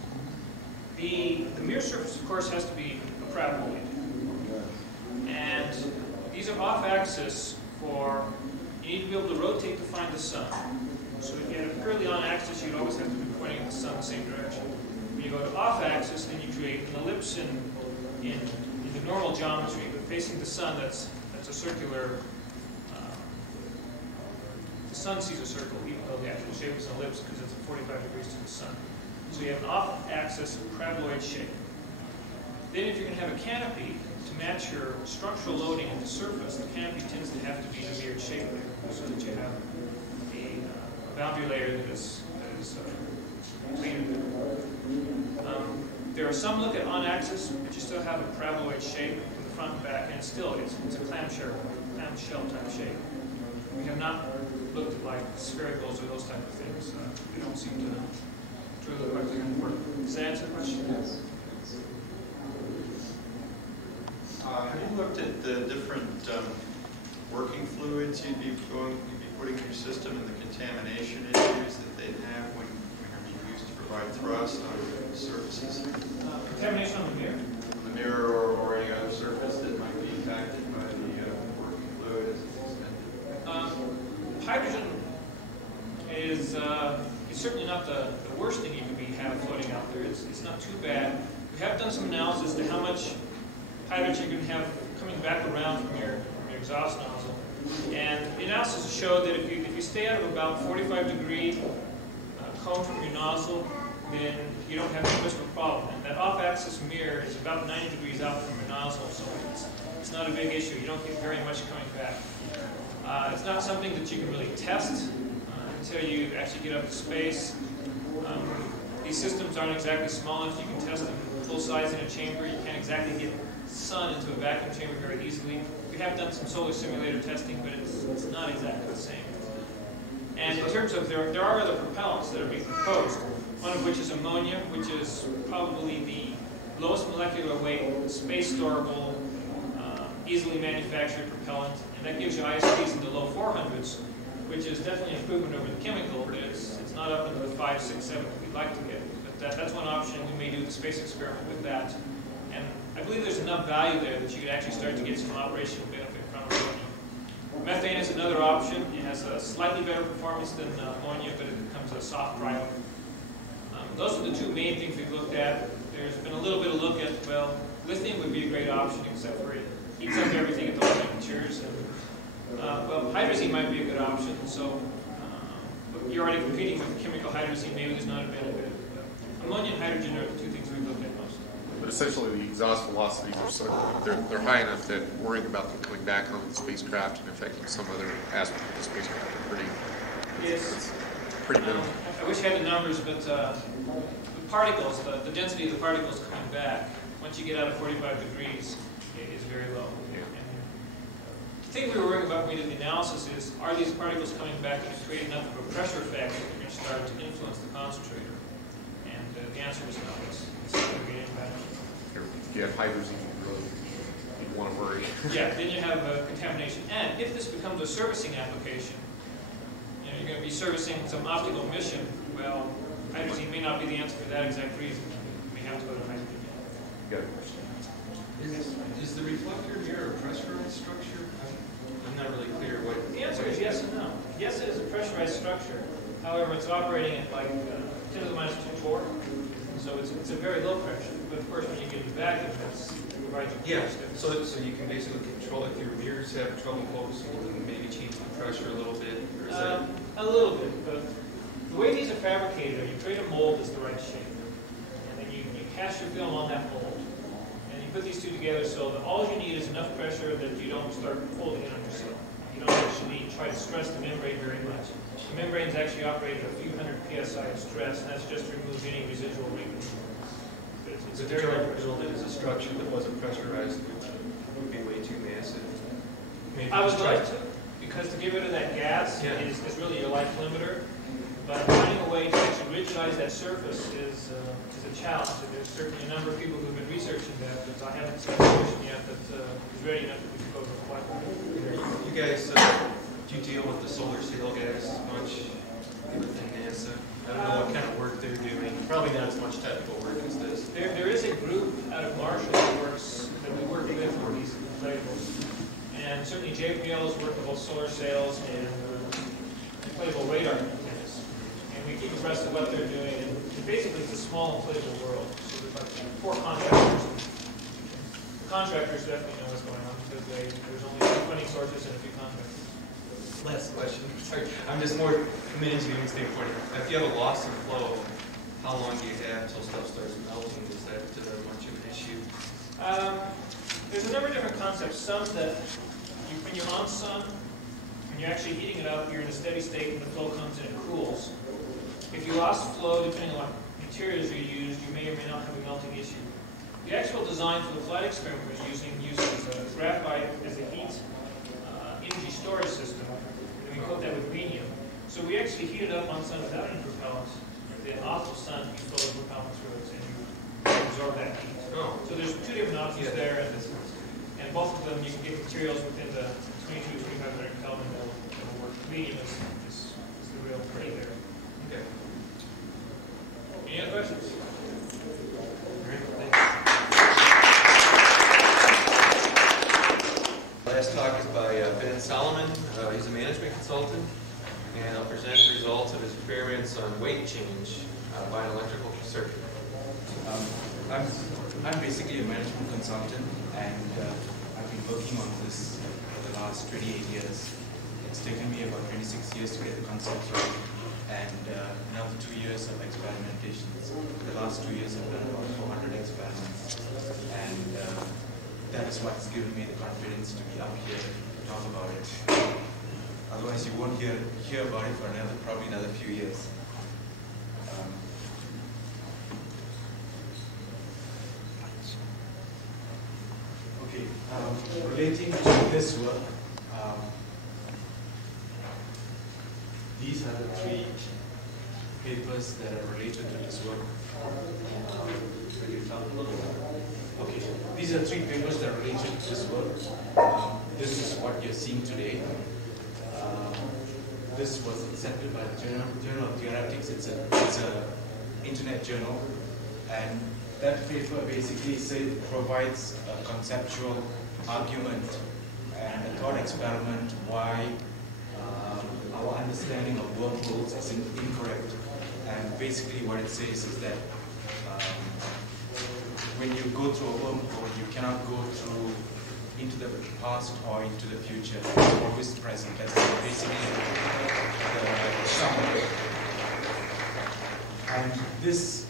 the mirror surface, of course, has to be a paraboloid. And these are off-axis for, you need to be able to rotate to find the sun. purely on axis, you'd always have to be pointing at the sun the same direction. When you go to off axis, then you create an ellipse in the normal geometry, but facing the sun, that's a circular. The sun sees a circle, even though the actual shape is an ellipse because it's at 45 degrees to the sun. So you have an off-axis paraboloid shape. Then if you're going to have a canopy, to match your structural loading at the surface, the canopy tends to have to be a mirrored shape layer, so that you have a boundary layer that is cleaner there. There are some look at on-axis, but you still have a paraboloid shape in the front and back, and still it's a clamshell type shape. We have not looked at like sphericals or those type of things. They don't seem to really look like they're going to work. Does that answer the question? Yes. Have you looked at the different working fluids you'd be putting in your system and the contamination issues that they'd have when they're being used to provide thrust on surfaces? Contamination on the mirror? On the mirror or any other surface that might be impacted by the working fluid as it's extended? Hydrogen is certainly not the worst thing you could have floating out there. It's not too bad. We have done some analysis to how much hydrogen you can have coming back around from your exhaust nozzle. And the analysis showed that if you stay out of about 45-degree cone from your nozzle, then you don't have too much of a problem. And that off-axis mirror is about 90 degrees out from your nozzle, so it's not a big issue. You don't get very much coming back. It's not something that you can really test until you actually get up to space. These systems aren't exactly small enough. You can test them full size in a chamber. You can't exactly get sun into a vacuum chamber very easily. We have done some solar simulator testing, but it's not exactly the same. And in terms of, there are other propellants that are being proposed, one of which is ammonia, which is probably the lowest molecular weight, space storable, easily manufactured propellant, and that gives you ISDs in the low 400s, which is definitely an improvement over the chemical, but it's not up into the 5, 6, 7 that we'd like to get. But that's one option. We may do the space experiment with that. And I believe there's enough value there that you could actually start to get some operational benefit from ammonia. Methane is another option. It has a slightly better performance than ammonia, but it becomes a soft dry. Those are the two main things we've looked at. There's been a little bit of look at, well, lithium would be a great option, except for it heats up everything at those temperatures. And, well, hydrazine might be a good option. So but you're already competing with chemical hydrazine. Maybe there's not a benefit. Ammonia and hydrogen are the two things we've looked at most. But essentially, the exhaust velocities are so they're high enough that worrying about them coming back on the spacecraft and affecting some other aspect of the spacecraft are pretty. Yes. Pretty minimal. I wish I had the numbers, but the particles, the density of the particles coming back, once you get out of 45 degrees, is very low. Yeah. And the thing we were worrying about when we did the analysis is, are these particles coming back going to create enough of a pressure effect that they're going to start to influence the concentrator? And the answer was no. It's not going to get any better. If you have hydrazine, you want to worry. Yeah, then you have contamination. And if this becomes a servicing application, you know, you're going to be servicing some optical mission, well, hydrazine may not be the answer for that exact reason. You may have to go to hydrogen. Got a question? Is the reflector mirror a pressurized structure? I'm not really clear what. The answer is yes and no. Yes, it is a pressurized structure. However, it's operating at like 10 to the minus 2 torque, so it's a very low pressure. But of course, when you get into vacuum, that's provides you. Yeah. So you can basically control if your mirrors have trouble focusing, you can maybe change the pressure a little bit. Or is that... A little bit, but the way these are fabricated, you create a mold that's the right shape, and then you cast your film on that mold. Put these two together so that all you need is enough pressure that you don't start holding it on yourself. You don't actually try to stress the membrane very much. The membranes actually operate at a few hundred psi of stress, and that's just to remove any residual wrinkles. It's a very low pressure. Build it as a structure that wasn't pressurized, which would be way too massive. Maybe I would just like to, because to get rid of that gas is really your life limiter. But finding a way to actually rigidize that surface is a challenge. And there's certainly a number of people who've been researching that, but I haven't seen a solution yet that is ready enough that we can go to the flight. You guys, do you deal with the solar sail guys much within NASA? I don't know what kind of work they're doing. Probably not as much technical work as this. There is a group out of Marshall that we work with for these inflatables. And certainly JPL has worked with both solar sails and inflatable radar antennas. And abreast of what they're doing, and basically it's a small inflatable world. So there's like 4 contractors. The contractors definitely know what's going on because there's only 2 funding sources and a few contractors. Last question. Sorry, I'm just more from the engineering standpoint. If you have a loss of flow, how long do you have until stuff starts melting? Is that much of an issue? There's a number of different concepts. Some that, when you're on sun, when you're actually heating it up, you're in a steady state when the flow comes in and cools. If you lost flow, depending on what materials you used, you may or may not have a melting issue. The actual design for the flight experiment was uses graphite as a heat energy storage system, and we coat that with rhenium. So we actually heat it up on sun without any propellants. The off the sun, you flow the propellant through it, and you absorb that heat. Oh. So there's 2 different options there, and both of them you can get materials within the 22 to 2500 Kelvin that will work. Rhenium is the real key there. Okay. Any other questions? All right, thanks. Last talk is by Ben Solomon. He's a management consultant, and I'll present the results of his experiments on weight change by an electrical circuit. I'm basically a management consultant, and I've been working on this for the last 28 years. It's taken me about 26 years to get the concept right, and another 2 years of experimentation. The last 2 years I've done about 400 experiments, and that is what's given me the confidence to be up here to talk about it. Otherwise, you won't hear about it for probably another few years. Okay, relating to this work, these are the 3 papers that are related to this work. Okay, these are 3 papers that are related to this work. This is what you're seeing today. This was accepted by the Journal of Theoretics. It's a internet journal, and that paper basically provides a conceptual argument and a thought experiment why our understanding of wormholes is incorrect. And basically what it says is that when you go through a wormhole, you cannot go through into the past or into the future. It's always present. That's basically the summary. And this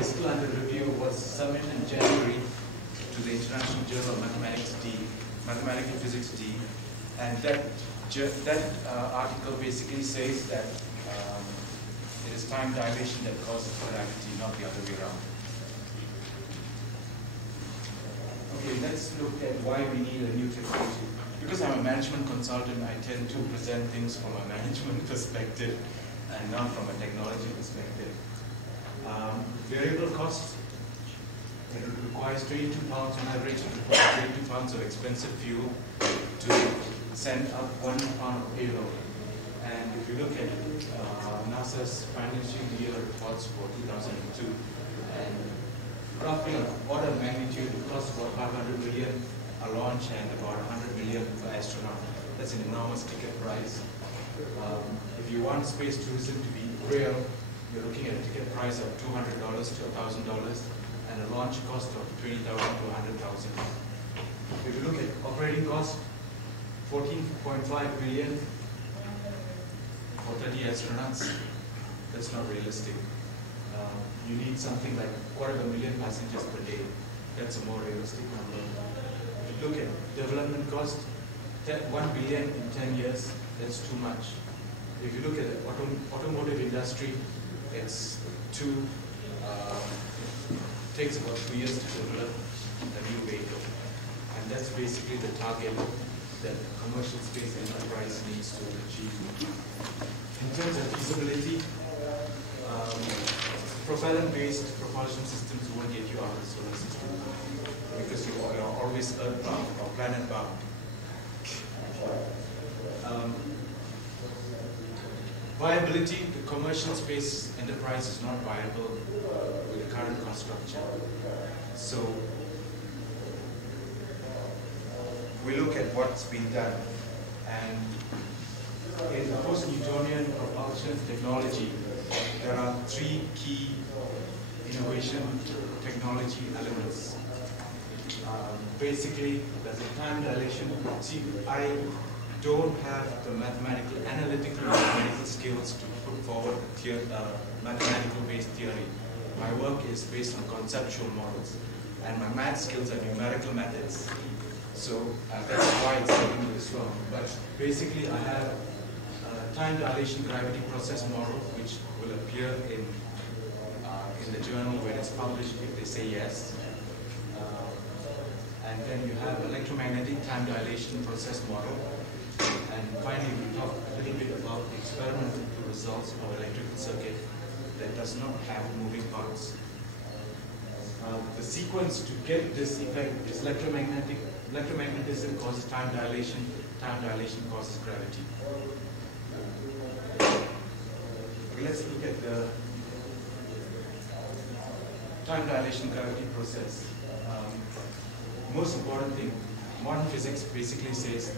is still under review, was submitted in January to the International Journal of Mathematical Physics D. And that article basically says that it is time dilation that causes gravity, not the other way around. Okay, let's look at why we need a new technology. Because I'm a management consultant, I tend to present things from a management perspective and not from a technology perspective. Variable cost, it requires 22 pounds on average, it requires 22 pounds of expensive fuel to send up 1 pound of payload. And if you look at NASA's financial year reports for 2002, and roughly an order of magnitude, it costs about 500 million a launch and about 100 million per astronaut. That's an enormous ticket price. If you want space tourism to be real, you're looking at a ticket price of $200 to $1,000 and a launch cost of $20,000 to $100,000. If you look at operating costs, 14.5 million for 30 astronauts, that's not realistic. You need something like 250,000 passengers per day. That's a more realistic number. If you look at development cost, 1 billion in 10 years, that's too much. If you look at the automotive industry, it's takes about 2 years to develop a new vehicle. And that's basically the target that commercial space enterprise needs to achieve. In terms of feasibility, propellant-based propulsion systems won't get you out of the solar system because you are always Earth-bound or planet-bound. Viability, the commercial space enterprise is not viable with the current cost structure. So we look at what's been done, and in Post-Newtonian propulsion, technology, there are three key innovation technology elements. Basically, there's a time dilation. See, I don't have the analytical mathematical skills to put forward mathematical-based theory. My work is based on conceptual models, and my math skills are numerical methods. So that's why it's taken this long. But basically, I have a time dilation gravity process model, which will appear in the journal where it's published if they say yes. And then you have electromagnetic time dilation process model. And finally, we talk a little bit about the experimental results of electrical circuit that does not have moving parts. The sequence to get this effect is electromagnetism causes time dilation causes gravity. Let's look at the time dilation gravity process. Most important thing, modern physics basically says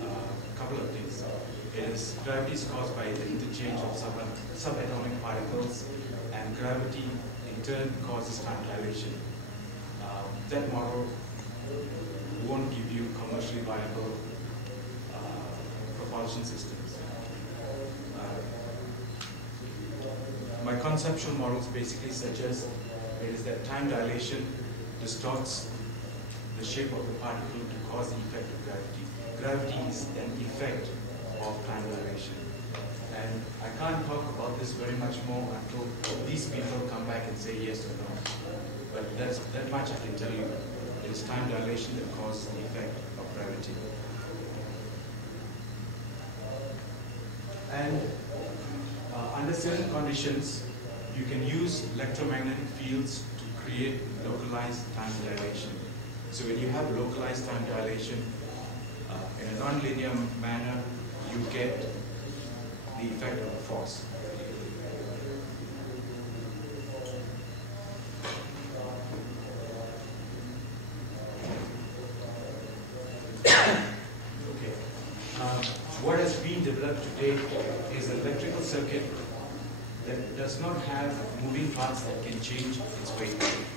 a couple of things. Gravity is caused by the interchange of subatomic particles, and gravity in turn causes time dilation. That model won't give you commercially viable propulsion systems. My conceptual models basically suggest that time dilation distorts the shape of the particle to cause the effect of gravity. Gravity is an effect of time dilation. And I can't talk about this very much more until these people come back and say yes or no. But that much I can tell you. It's time dilation that causes the effect of gravity. And under certain conditions, you can use electromagnetic fields to create localized time dilation. So when you have localized time dilation, in a nonlinear manner, you get the effect of a force. Okay. What has been developed to date is an electrical circuit that does not have moving parts that can change its weight.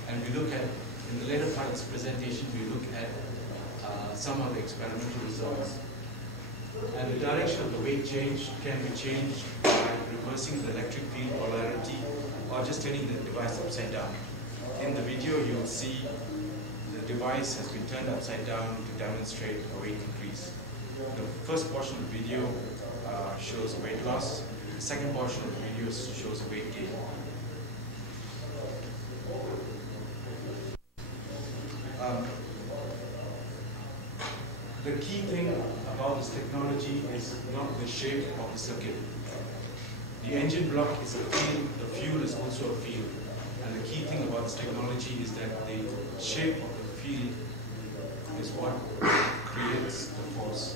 And we look at, in the later part of this presentation, we look at some of the experimental results. And the direction of the weight change can be changed by reversing the electric field polarity or just turning the device upside down. In the video, you will see the device has been turned upside down to demonstrate a weight increase. The first portion of the video shows weight loss. The second portion of the video shows a weight gain. The key thing about this technology is not the shape of the circuit. The engine block is a field, the fuel is also a field. And the key thing about this technology is that the shape of the field is what creates the force.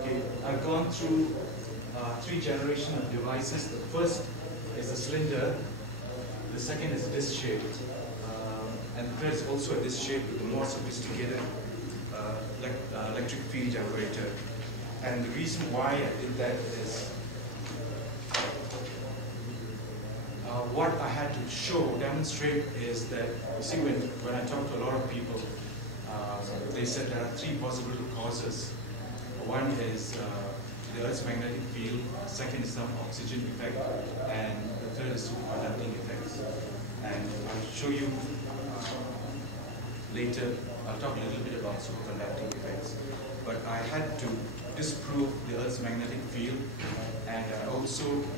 Okay, I've gone through 3 generations of devices. The first is a cylinder. The second is disc-shaped, and the third is also a disc-shaped with a more sophisticated electric field generator. And the reason why I did that is what I had to demonstrate is that, you see, when I talk to a lot of people, they said there are 3 possible causes. One is the Earth's magnetic field, second is some oxygen effect, and the third is superconducting effects. And I'll show you later, I'll talk a little bit about superconducting effects. But I had to disprove the Earth's magnetic field, and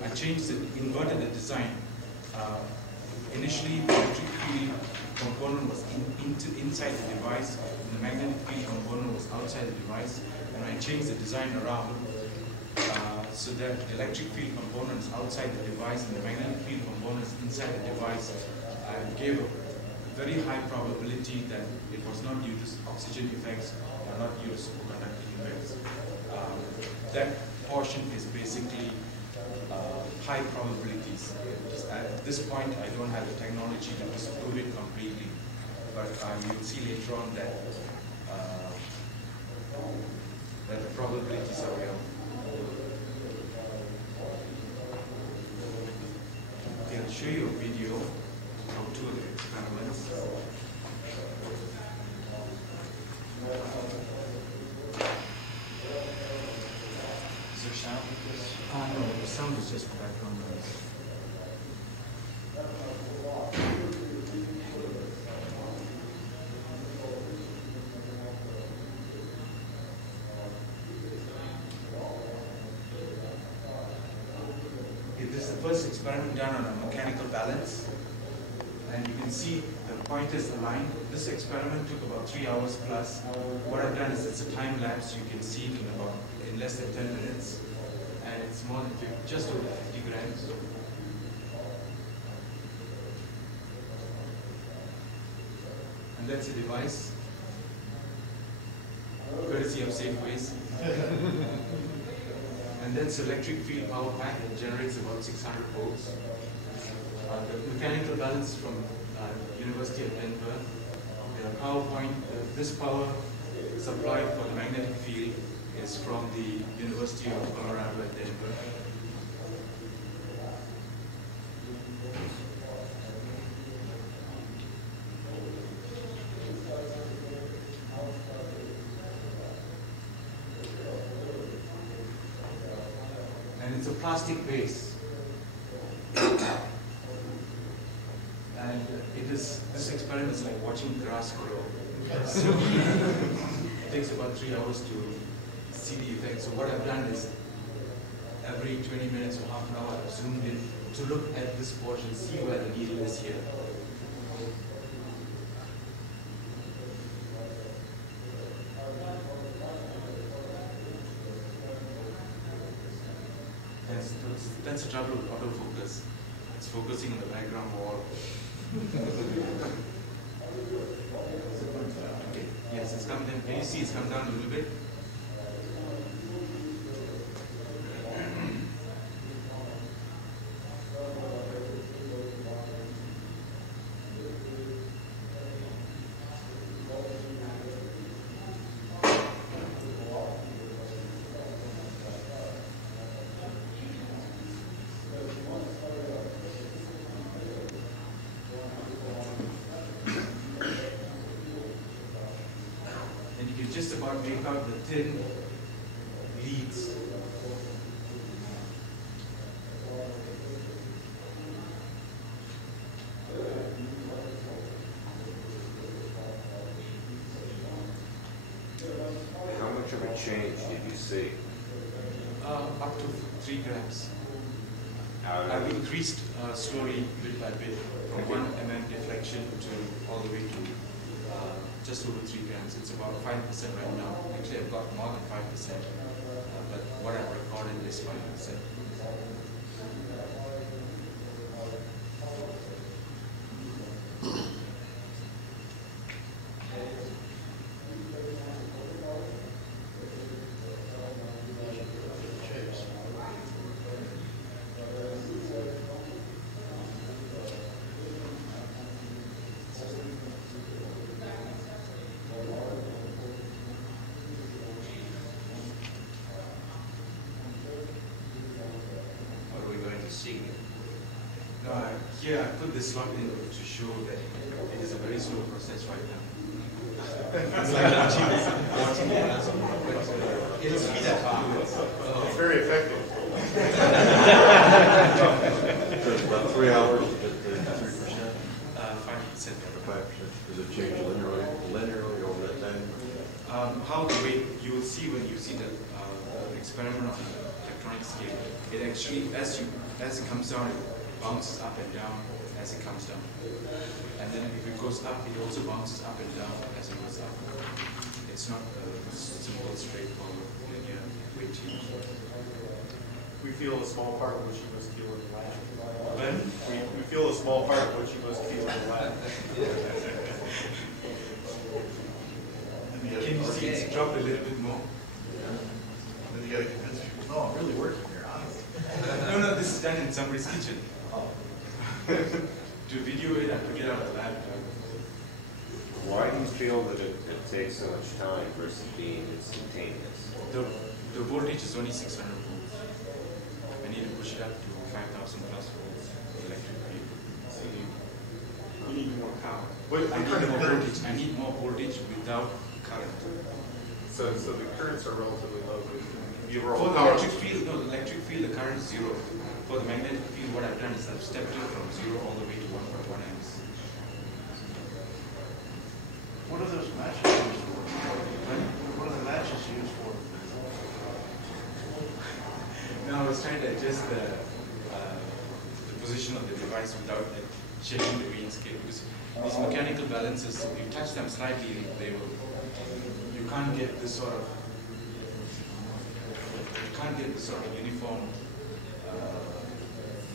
I changed inverted the design. Initially, the electric field component was inside the device, and the magnetic field component was outside the device, and I changed the design around so that the electric field component is outside the device and the magnetic field component is inside the device. I gave a very high probability that it was not due to oxygen effects or not due to superconducting effects. That portion is basically high probabilities. At this point, I don't have the technology to disprove it completely, but you'll see later on that you a video of two of the experiments. Is there sound with this? No, the sound is just background noise. This is the first experiment done on a mechanical balance, and you can see the pointers aligned. This experiment took about 3 hours plus. What I've done is it's a time lapse. You can see it in less than 10 minutes, and it's more than just over 50 grams. And that's a device, courtesy of Safeways. And that's electric field power pack. It generates about 600 volts. The mechanical balance from University of Denver. PowerPoint, this power supply for the magnetic field is from the University of Colorado at Denver. And it's a plastic base. And this experiment is like watching grass grow. So it takes about 3 hours to see the effect. So what I've done is every 20 minutes or half an hour I've zoomed in to look at this portion, see where the needle is here. That's the trouble with autofocus. It's focusing on the background wall. Okay. Yes, it's come down. Can you see it's come down a little bit? Just about make out the thin leads. How much of a change did you see? Up to 3 grams. I've increased slowly, bit by bit, from 1 mm deflection to all the way to just over 3 grams. It's about 5% right now. Actually, I've got more than 5%, but what I've recorded is 5%. Here I put this slot in to show that it is a very slow process right now. It's like watching the glass, but it'll speed up. It's very effective. So it's about 3 hours to get the 3%? 5%. 5%. Does it change linearly over that time? How the way you will see when you see the experiment on the electronic scale, it actually, as it comes down, it bounces up and down as it comes down. And then if it goes up, it also bounces up and down as it goes up. It's not a simple, straightforward linear weight change. We feel a small part of what you must feel in the lab. When? We feel a small part of what you must feel in the lab. Can you see it's dropped a little bit more? Then you got to convince people, no, I'm really working here, honestly. No, this is done in somebody's kitchen. To video it, I have to get out of the lab. Why do you feel that it takes so much time versus being instantaneous? The voltage is only 600 volts. I need to push it up to 5,000 plus volts electric field. You need more power. I need more voltage. I need more voltage without current. So the currents are relatively low. You For the electric field, no, the electric field, the current is 0. For the magnetic field, what I've done is I've stepped it from 0 all the way to 1.1 amps. What are those matches used for? What are the matches used for? Now I was trying to adjust the position of the device without checking the weight scale, because these mechanical balances, if you touch them slightly, they will. You can't get this sort of. You can't get this sort of uniform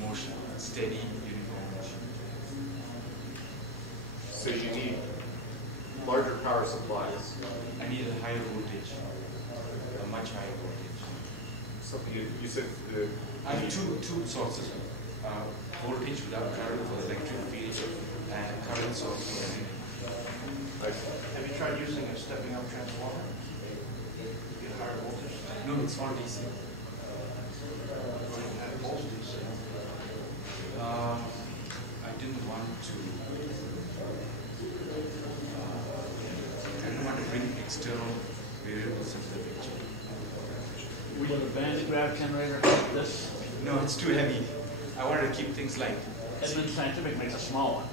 motion, steady uniform motion. So you need larger power supplies. I need a higher voltage, a much higher voltage. So you said the. I have two sources. Voltage without current for the electric field and current source for everything. Have you tried using a stepping up transformer to get higher voltage? No, it's all DC. I didn't want to. I didn't want to bring external variables into the picture. Would a band graph generator like this? No, it's too heavy. I wanted to keep things light. Edmund Scientific makes a small one.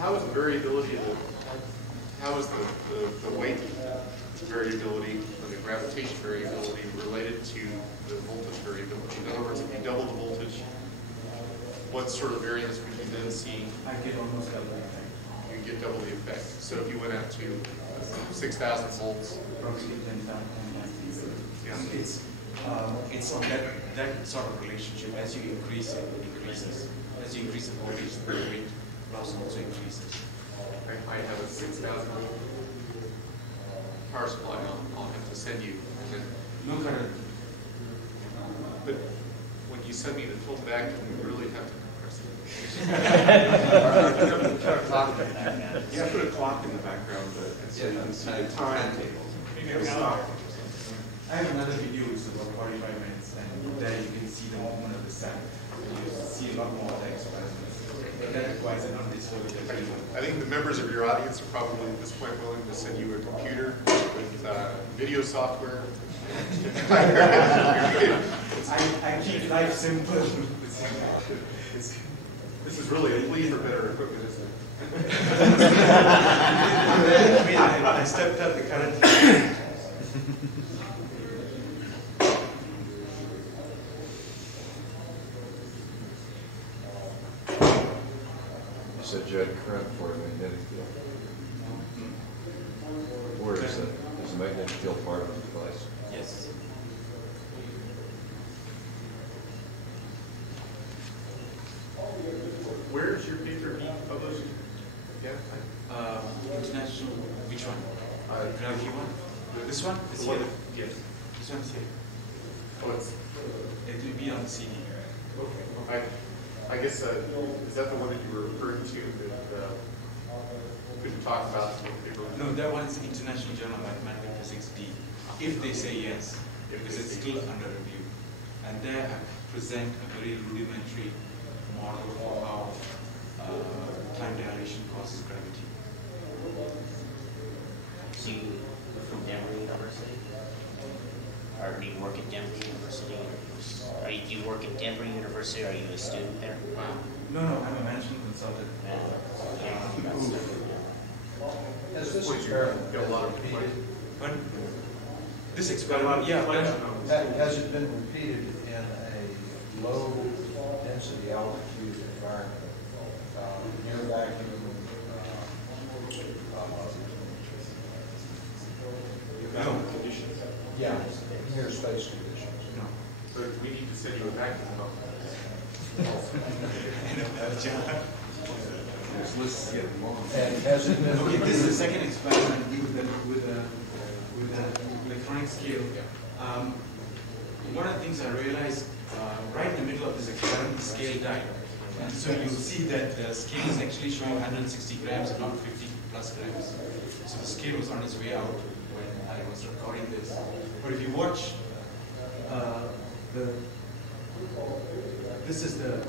How is the variability of how is the weight variability and the gravitation variability related to the voltage variability? In other words, if you double the voltage, what sort of variance would you then see? I get almost double the effect. You get double the effect. So if you went out to 6,000 volts, Approximately 10,000. yeah. It's on that sort of relationship. As you increase it, it increases. As you increase the voltage, the weight loss also increases. I have a 6,000 volt power supply. I'll have to send you. No current. But when you send me the full back, we really have to compress it. You have to put a clock in the background, so you can see the time. I have another video, it's about 45 minutes, and there you can see the movement of the sun. You see a lot more of the experiments. But that requires an undisclosed video. I think the members of your audience are probably at this point willing to send you a computer with video software. I keep life simple. This is really a plea for better equipment, isn't it? I mean, I stepped up the current. You said you had current for a magnetic field. Where is it? Is the magnetic field part of the device? Yes. Where is your paper being published? Yeah. International, which one? Gravity one? This one? This one? here? Yes. This one's here. Oh, It will be on the CD. Okay. I guess, is that the one that you were referring to that couldn't talk about the paper? No, that one's International Journal of Mathematical Physics D. If they say yes, because it's still under review. And there I present a very rudimentary model for how time dilation causes gravity. So you are from Denver University? Or do you work at Denver University? Do you work at Denver University? Or are you a student there? No, I'm a management consultant. Has this experiment got a lot of repeated? But this experiment, yeah. Has it been repeated in a low density altitude environment, near vacuum? No. Conditions? Yeah, near space conditions. No. So we need to send you a vacuum pump. And has it been? Okay, this is the second experiment with the electronic scale. One of the things I realized right in the middle of this experiment, the scale died. And so you'll see that the scale is actually showing 160 grams and not 50 plus grams. So the scale was on its way out when I was recording this. But if you watch This is the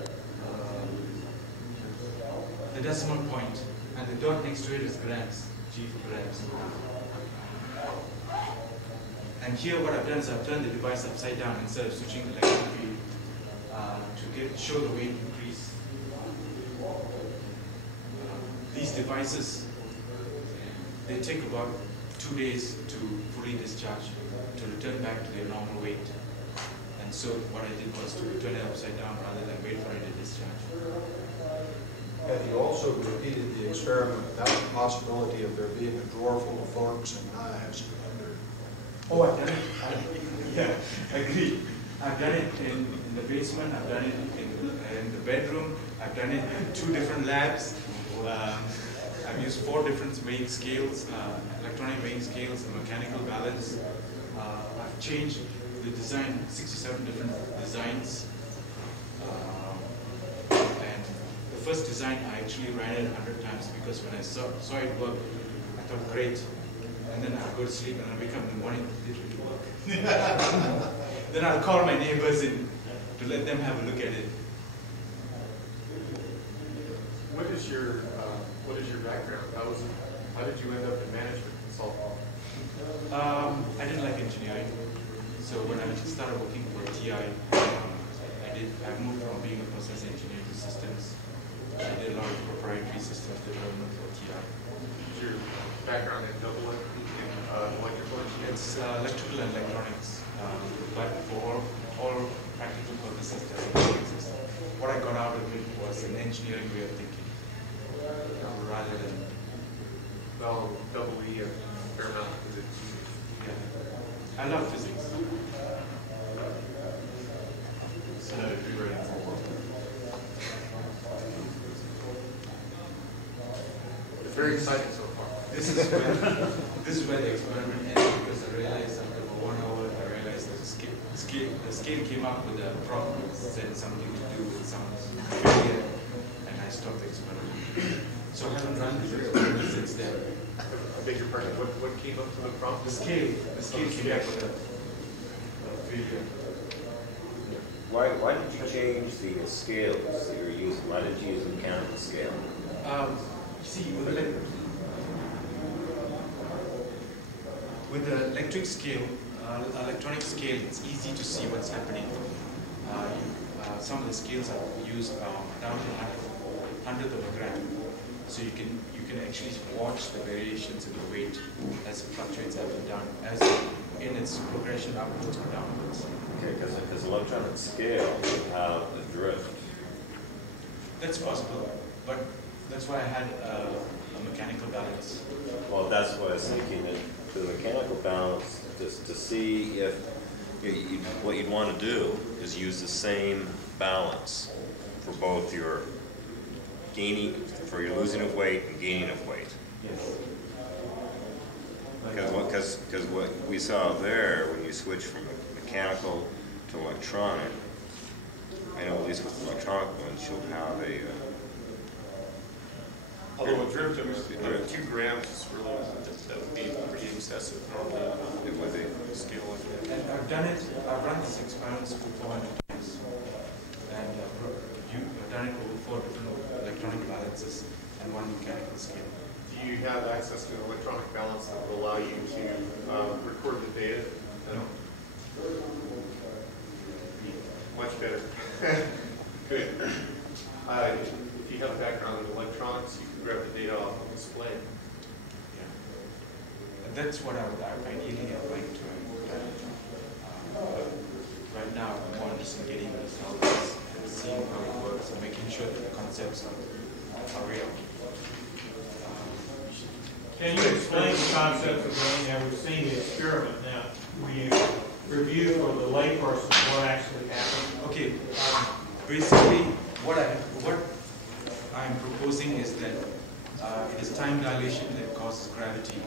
decimal point, and the dot next to it is grams, G for grams. And here what I've done is I've turned the device upside down instead of switching the electric field to show the weight increase. These devices, they take about 2 days to fully discharge, to return back to their normal weight. And so what I did was to turn it upside down rather than wait for it to discharge. Have you also repeated the experiment without the possibility of there being a drawer full of forks and knives under? Oh, I've done it. Yeah, agreed. I've done it in the basement, I've done it in the bedroom, I've done it in 2 different labs. I've used 4 different weighing scales, electronic weighing scales, and mechanical balance. I've changed the design, 6 or 7 different designs. And the first design, I actually ran it 100 times because when I saw it work, I thought, great. And then I'll go to sleep and I'll wake up in the morning, it didn't really work. Then I'll call my neighbors in to let them have a look at it. What is your background? How did you end up in management consulting? I didn't like engineering, so when I started working for TI, I moved from being a process engineer to systems. I did a lot of proprietary systems development for TI. Is your background in double electrical engineering? It's electrical and electronics, but for all practical purposes, what I got out of it was an engineering way of thinking, rather than double E and fair amount of physics. Yeah, I love physics. So now if you're ready for work. It's very exciting so far. This is where the experiment ended because I realized after 1 hour, I realized that the scale came up with a problem that said something to do with some failure, and I stopped the experiment. So I haven't run the experiment since then. I beg your pardon, what came up to the problem? The scale came back with a failure. Why did you change the scales that you were using? Why did you use a mechanical scale? See, with the electric scale, electronic scale, it's easy to see what's happening. Some of the scales are used down to 100th of a gram, so you can actually watch the variations in the weight as it fluctuates up and down, as in its progression upwards or downwards. Okay, because electronic scale have a drift. That's possible, but that's why I had a mechanical balance. Well, that's what I was thinking, that the mechanical balance, just to see if what you'd want to do is use the same balance for both your your losing of weight and gaining of weight. Yes. Because what we saw there, when you switch from mechanical to electronic, I know at least with the electronic ones, you'll have a although a drift of 2 grams is really, that would be pretty excessive normally. It would be. Scale like that. And I've run these experiments for 400 times. And I've done it over 4 different electronic balances and 1 mechanical scale. Do you have access to an electronic balance that will allow you to record the data? No. Much better. Good. If you have a background in electronics, you can grab the data off the display. Yeah. And that's what I would ideally have liked to have. Right now, I'm more interested in getting the results and seeing how it works and making sure that the concepts are real. Can you explain the concept of running? Now, we've seen the experiment. Now, we review for the layperson what actually happened. Okay, basically, what I'm proposing is that it is time dilation that causes gravity,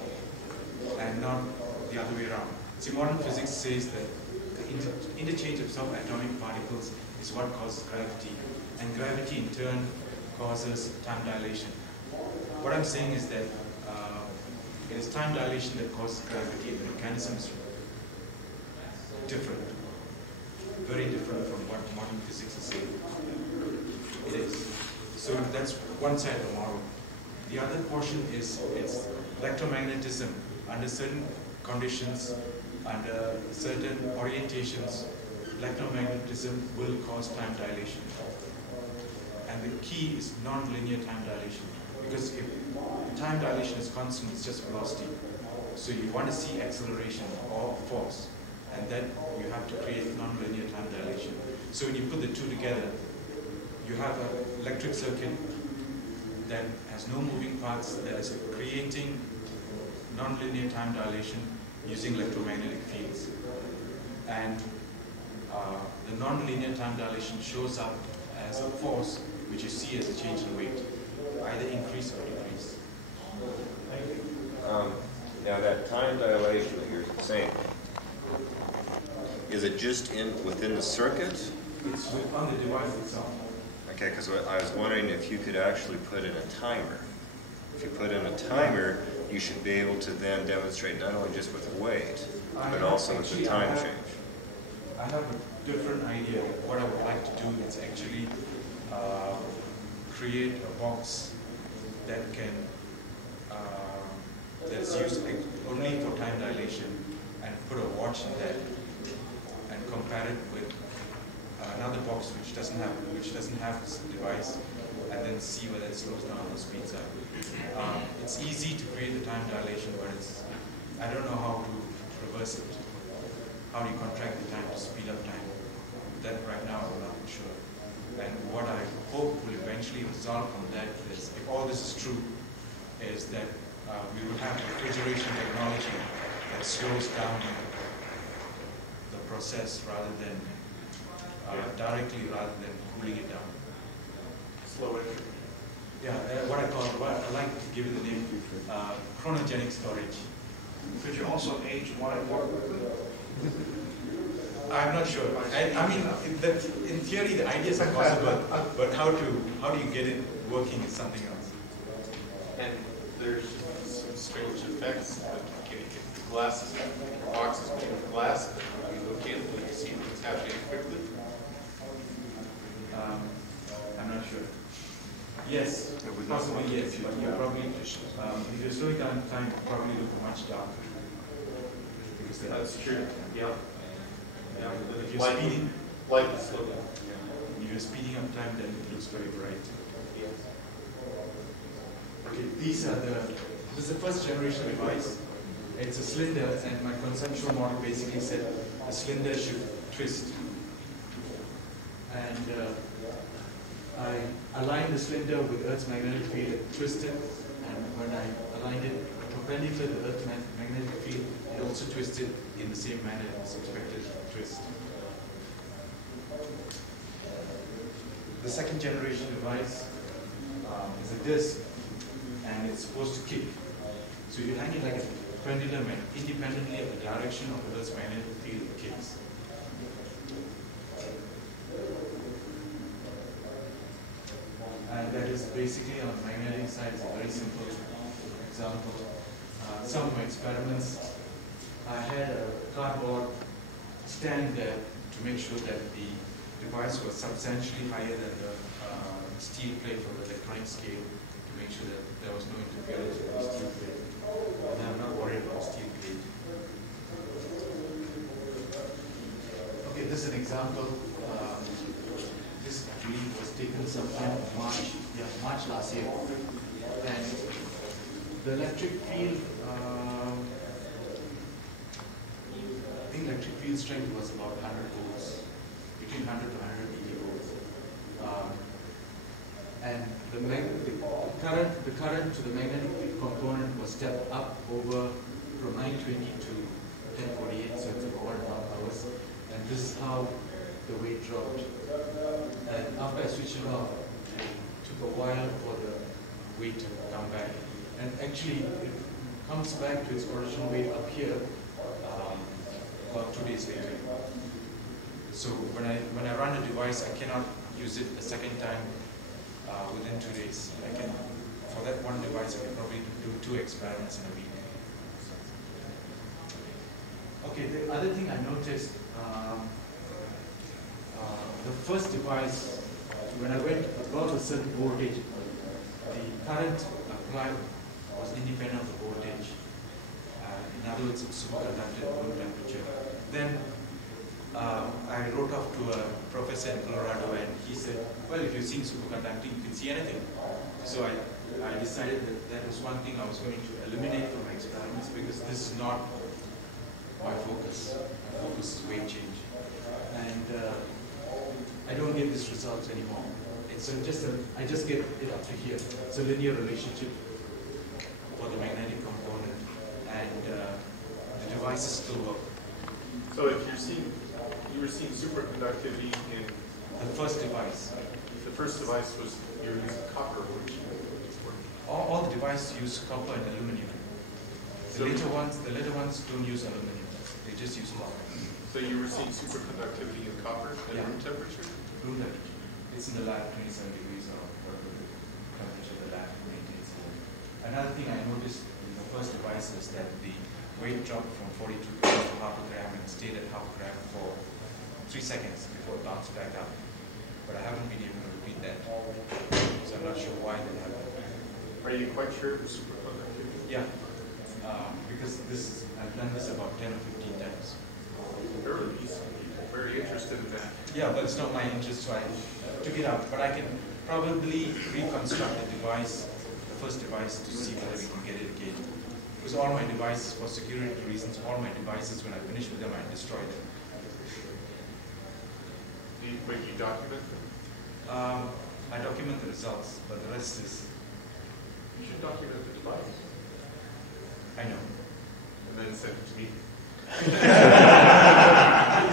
and not the other way around. See, modern physics says that the interchange of subatomic particles is what causes gravity, and gravity in turn causes time dilation. What I'm saying is that it is time dilation that causes gravity, and the mechanism is different. very different from what modern physics is saying it is. So that's one side of the model. The other portion is it's electromagnetism under certain conditions, under certain orientations, electromagnetism will cause time dilation. And the key is non-linear time dilation. Because if time dilation is constant, it's just velocity. So you want to see acceleration or force. And then you have to create non-linear time dilation. So when you put the two together, you have an electric circuit that has no moving parts, that is creating non-linear time dilation using electromagnetic fields. And the non-linear time dilation shows up as a force which you see as a change in weight, either increase or decrease. Now that time dilation that you're saying, is it just within the circuit? It's on the device itself. Okay, because I was wondering if you could actually put in a timer. If you put in a timer, you should be able to then demonstrate not only just with weight, but also with the time change. I have a different idea of what I would like to do. Is actually create a box that can that's used only for time dilation, and put a watch in that, and compare it with another box which doesn't have this device, and then see whether it slows down or speeds up. It's easy to create the time dilation, but I don't know how to reverse it. How do you contract the time to speed up time? That right now I'm not sure. And what I hope will eventually result from that is, if all this is true, is that we will have refrigeration technology that slows down the process rather than directly, rather than cooling it down. Slow it. Yeah, what I like to give it the name chronogenic storage. Could you also age wine more quickly? I'm not sure. I mean, in theory, the ideas are possible, but how do you get it working is something else. And there's some strange effects. If the glass is, the box is made of glass, and you look in, will you see things happening quickly? I'm not sure. Yes, possibly yes, but you're probably, if you're slowing down time, you probably look much darker. Because that's true. Yeah. Yeah. If you're speeding, light is slow down. If you're speeding up time, then it looks very bright. Okay, this is the first generation device. It's a cylinder, and my conceptual model basically said the cylinder should twist. And I aligned the cylinder with Earth's magnetic field, it twisted, and when I aligned it perpendicular to Earth's magnetic field, it also twisted in the same manner as expected to twist. The second generation device is a disc, and it's supposed to kick. So you hang it like a pendulum, and independently of the direction of the Earth's magnetic field, it kicks. And that is basically on the magnetic side. It's a very simple example. Some of my experiments, I had a cardboard stand there to make sure that the device was substantially higher than the steel plate for the electronic scale, to make sure that there was no interference with the steel plate. And I'm not worried about steel plate. Okay, this is an example. This actually was taken sometime in March last year. And the electric field, I think electric field strength was about 100 volts, between 100 to 180 volts. And the current to the magnetic field component was stepped up over from 920 to 1048, so it's about 1.5 hours. And this is how the weight dropped. And after I switched it off, it took a while for the weight to come back. And actually, it comes back to its original weight up here about 2 days later. So when I run the device, I cannot use it a second time within 2 days. I can, for that one device, I can probably do 2 experiments in a week. Okay, the other thing I noticed, the first device, when I went above a certain voltage, the current applied was independent of the voltage. In other words, superconducted at room temperature. Then I wrote off to a professor in Colorado, and he said, well, if you're seeing superconducting, you can see anything. So I decided that that was one thing I was going to eliminate from my experiments, because this is not my focus. My focus is wave change. And I don't get these results anymore. It's I just get it up to here. It's a linear relationship for the magnetic component, and the devices still work. So if you were seeing superconductivity in the first device. The first device was you were using copper, which all the devices use copper and aluminum. The later ones don't use aluminum. They just use copper. So you were seeing superconductivity in copper at room temperature? Room temperature. It's in the lab, 27 degrees or whatever the temperature the lab maintains. Another thing I noticed in the first device is that the weight dropped from 42 grams to half a gram and stayed at half a gram for 3 seconds before it bounced back up. But I haven't been able to repeat that. So I'm not sure why that happened. Are you quite sure it was superconductivity? Yeah. Because I've done this about 10 or 15 times. Very interested in that. Yeah, but it's not my interest, so I took it out. But I can probably reconstruct the device, the first device, to see whether we can get it again. Because all my devices, for security reasons, all my devices, when I finish with them, I destroy them. When you document them? I document the results, but the rest is... You should document the device. I know. And then send it to me. You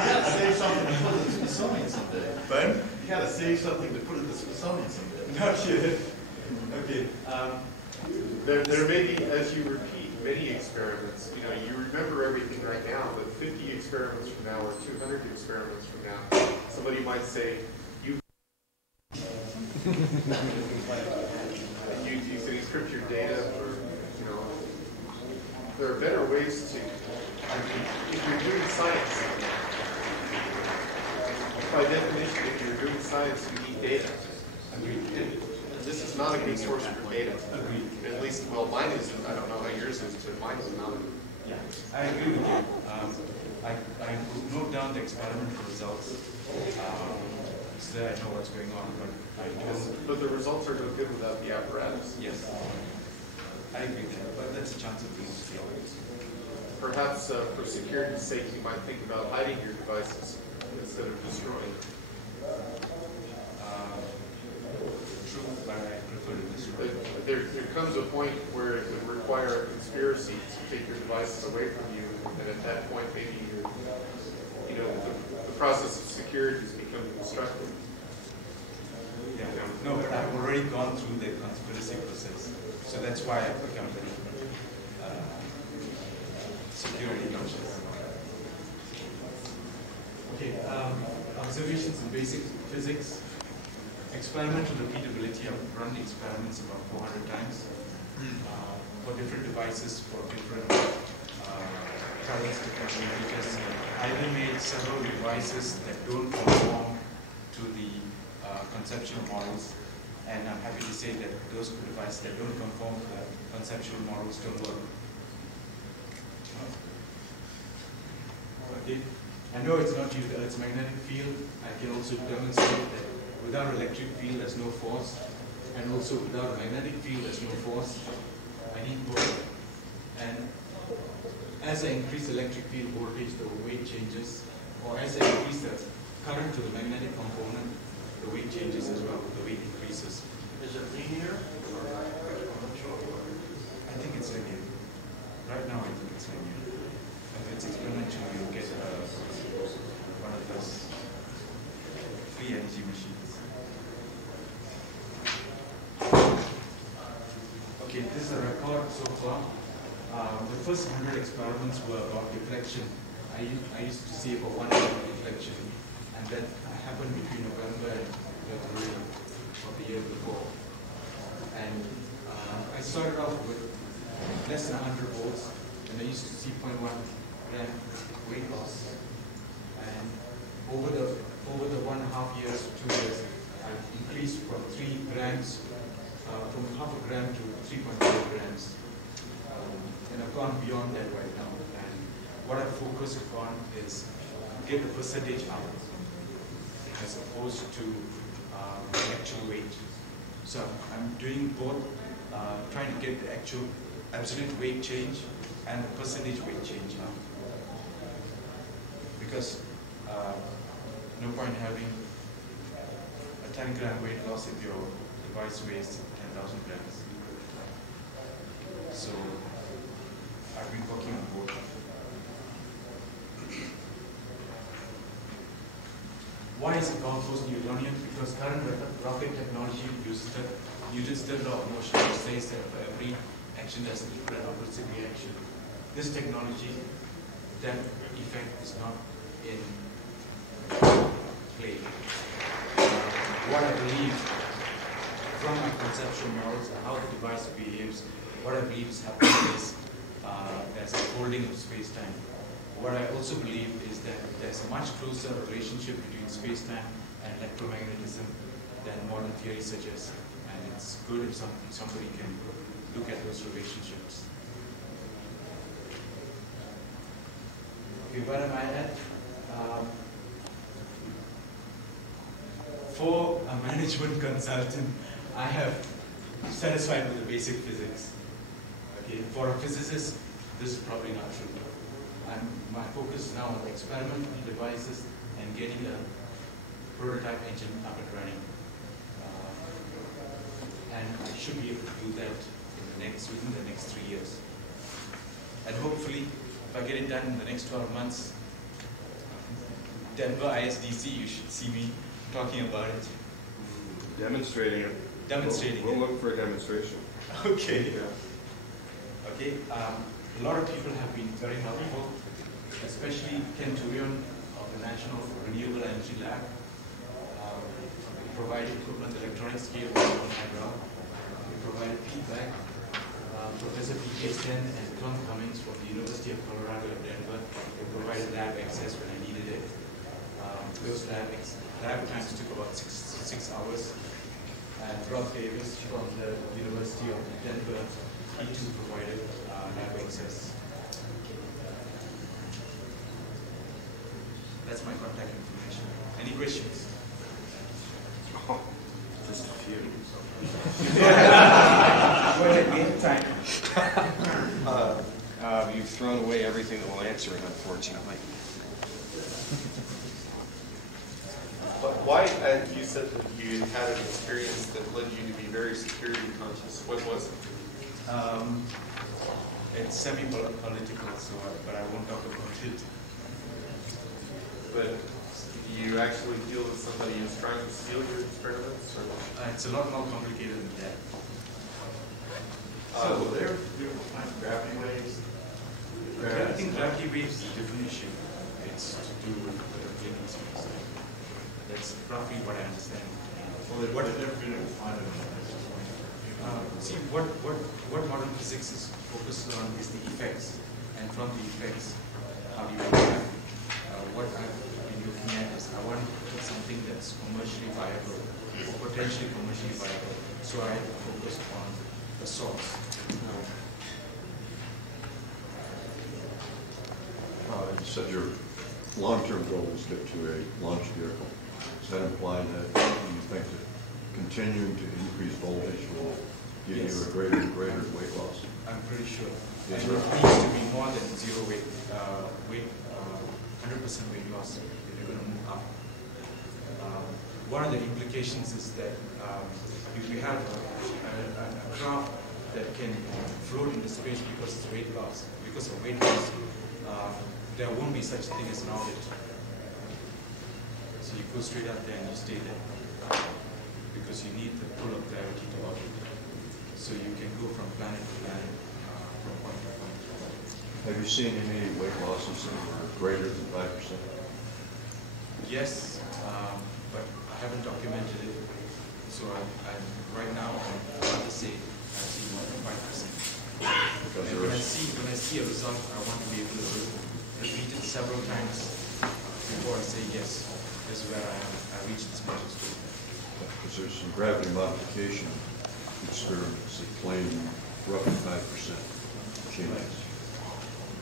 gotta save something to put in the Smithsonian someday. But you gotta save something to put in the Smithsonian someday. No shit. Okay. There may be, as you repeat many experiments, you remember everything right now, but 50 experiments from now or 200 experiments from now, somebody might say, you can encrypt your data, or there are better ways to. If you're doing science, by definition, if you're doing science, you need data. And this is not a good source for data. At least, well, mine isn't. I don't know how yours is, but mine is not. Yeah, I agree with you. I wrote down the experimental results so that I know what's going on, but I don't. But the results are no good without the apparatus. Yes. I agree with that, but that's a chance of being always. Perhaps for security's sake, you might think about hiding your devices instead of destroying them. True, but I prefer to destroy them. There comes a point where it would require a conspiracy to take your devices away from you, and at that point, maybe the process of security has become constructive. Yeah, no, but I've already gone through the conspiracy process, so that's why I've become very security conscious. Okay, observations in basic physics. Experimental repeatability. I've run the experiments about 400 times for different devices, for different currents, different voltages. I even made several devices that don't conform to the conceptual models, and I'm happy to say that those devices that don't conform to the conceptual models don't work. Okay. I know it's not due to Earth's magnetic field. I can also demonstrate that without electric field, there's no force, and also without a magnetic field, there's no force. I need both. And as I increase electric field voltage, the weight changes, or as I increase the current to the magnetic component, the weight changes as well. The weight increases. Is it linear? I think it's linear. Right now, I think it's linear. If it's experimental, you'll get one of those free energy machines. Okay, this is a record so far. The first 100 experiments were about deflection. I used to see about 1 hour of deflection, and that happened between November and February of the year before. And I started off with less than 100 volts, and I used to see 0.1 gram weight loss. And over the 1.5 years to 2 years, I've increased from 3 grams, from half a gram to 3.5 grams. And I've gone beyond that right now. And what I focus upon is get the percentage out as opposed to the actual weight. So I'm doing both, trying to get the actual absolute weight change and the percentage weight change out. Because no point having a 10-gram weight loss if your device weighs 10,000 grams. So I've been working on both. Why is it called Post-Newtonian? Because current rocket technology uses the Newton's third law of motion, which says that for every action there's an equal and opposite reaction. This technology, that effect is not in play. What I believe from my conceptual models and how the device behaves, what I believe is happening is there's a folding of space-time. What I also believe is that there's a much closer relationship between space-time and electromagnetism than modern theory suggests. And it's good if somebody can look at those relationships. Okay, where am I at? For a management consultant, I have satisfied with the basic physics. Okay, for a physicist, this is probably not true. My focus is now on experimental devices and getting a prototype engine up and running. And I should be able to do that within the next 3 years. And hopefully, if I get it done in the next 12 months, Denver ISDC, you should see me talking about it. Demonstrating it. Demonstrating We'll look for a demonstration. Okay. Yeah. Okay. A lot of people have been very helpful, especially Ken Turion of the National Renewable Energy Lab. We provided equipment, electronics gear on my ground. We provided feedback. Professor P.K. Sten and Tom Cummings from the University of Colorado at Denver, they provided lab access when I needed it. Those lab times took about six hours. And Rob Davis from the University of Denver, he too provided lab access. That's my contact information. Any questions? Oh, just a few. Go ahead, we have time. You've thrown away everything that will answer it, unfortunately. But why, you said that you had an experience that led you to be very security conscious. What was it? It's semi-political, so but I won't talk about it. But do you actually feel that somebody is trying to steal your experiments? Or? It's a lot more complicated than that. So they're different gravity waves. I think gravity waves is a different issue. It's to do with the rotating space. That's roughly what I understand. Well, what has never been defined at this point? See, what modern physics is focused on is the effects, and from the effects, how do you do that? What I've been looking at is I want to put something that's commercially viable, or potentially commercially viable. So I focus on the source. You said your long-term goal is to get to a launch vehicle. Does that imply that you think that continuing to increase voltage will give you a greater and greater weight loss? I'm pretty sure. Yes, And sir. it needs to be more than zero weight, 100% weight loss if you're going to move up. One of the implications is that if we have a craft that can float into space because it's weight loss, because of weight loss, there won't be such thing as an orbit. So you go straight up there and you stay there because you need the pull of gravity to orbit. So you can go from planet to planet, from point to point. Have you seen any weight losses that were greater than 5%? Yes, but I haven't documented it. So right now I'm about to say I've seen more than 5%. And when I see a result, I want to be able to repeat it several times before I say yes, this is where I am, I reached this much speed. Because there's some gravity modification experiments that claim roughly 5% changes.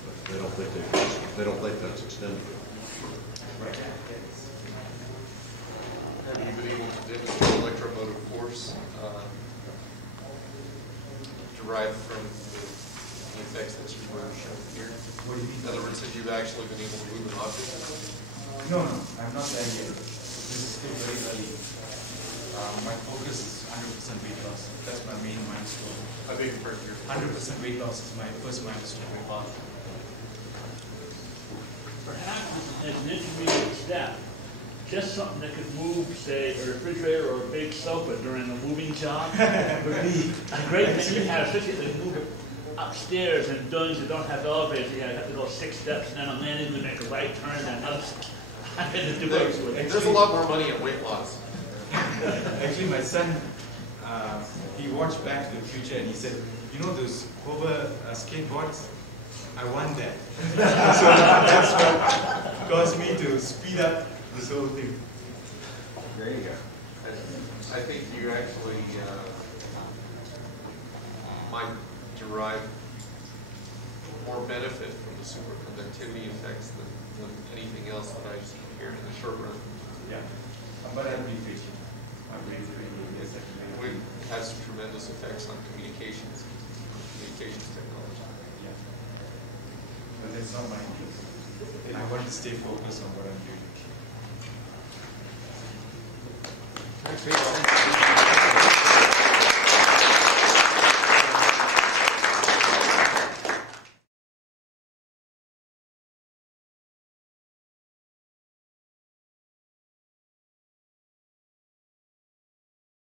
But they don't think that's extended. Right. Have you been able to demonstrate electromotive force derived from the effects that you were showing here? What do you mean? In other words, have you actually been able to move an object? No, I'm not there yet. This is still very early. My focus is 100% weight loss. That's my main milestone. I beg your pardon. 100% weight loss is my first milestone by far. Perhaps as an intermediate step, just something that could move, say, a refrigerator or a big sofa during a moving job would be a great thing to have, especially if they move it upstairs and buildings that don't have elevators. You have to go 6 steps and then a man in to make a right turn and up. There's a lot more money in weight loss. Actually, my son, he watched Back to the Future and he said, you know those hover skateboards? I want that. So that's what caused me to speed up this whole thing. There you go. I think you actually might derive more benefit from the superconductivity effects than anything else that I see here in the short run. Yeah, but I'll be patient. I'm really yes, I can. It has tremendous effects on communications technology. Yeah, but that's not my case. I want to stay focused on what I'm doing. Great.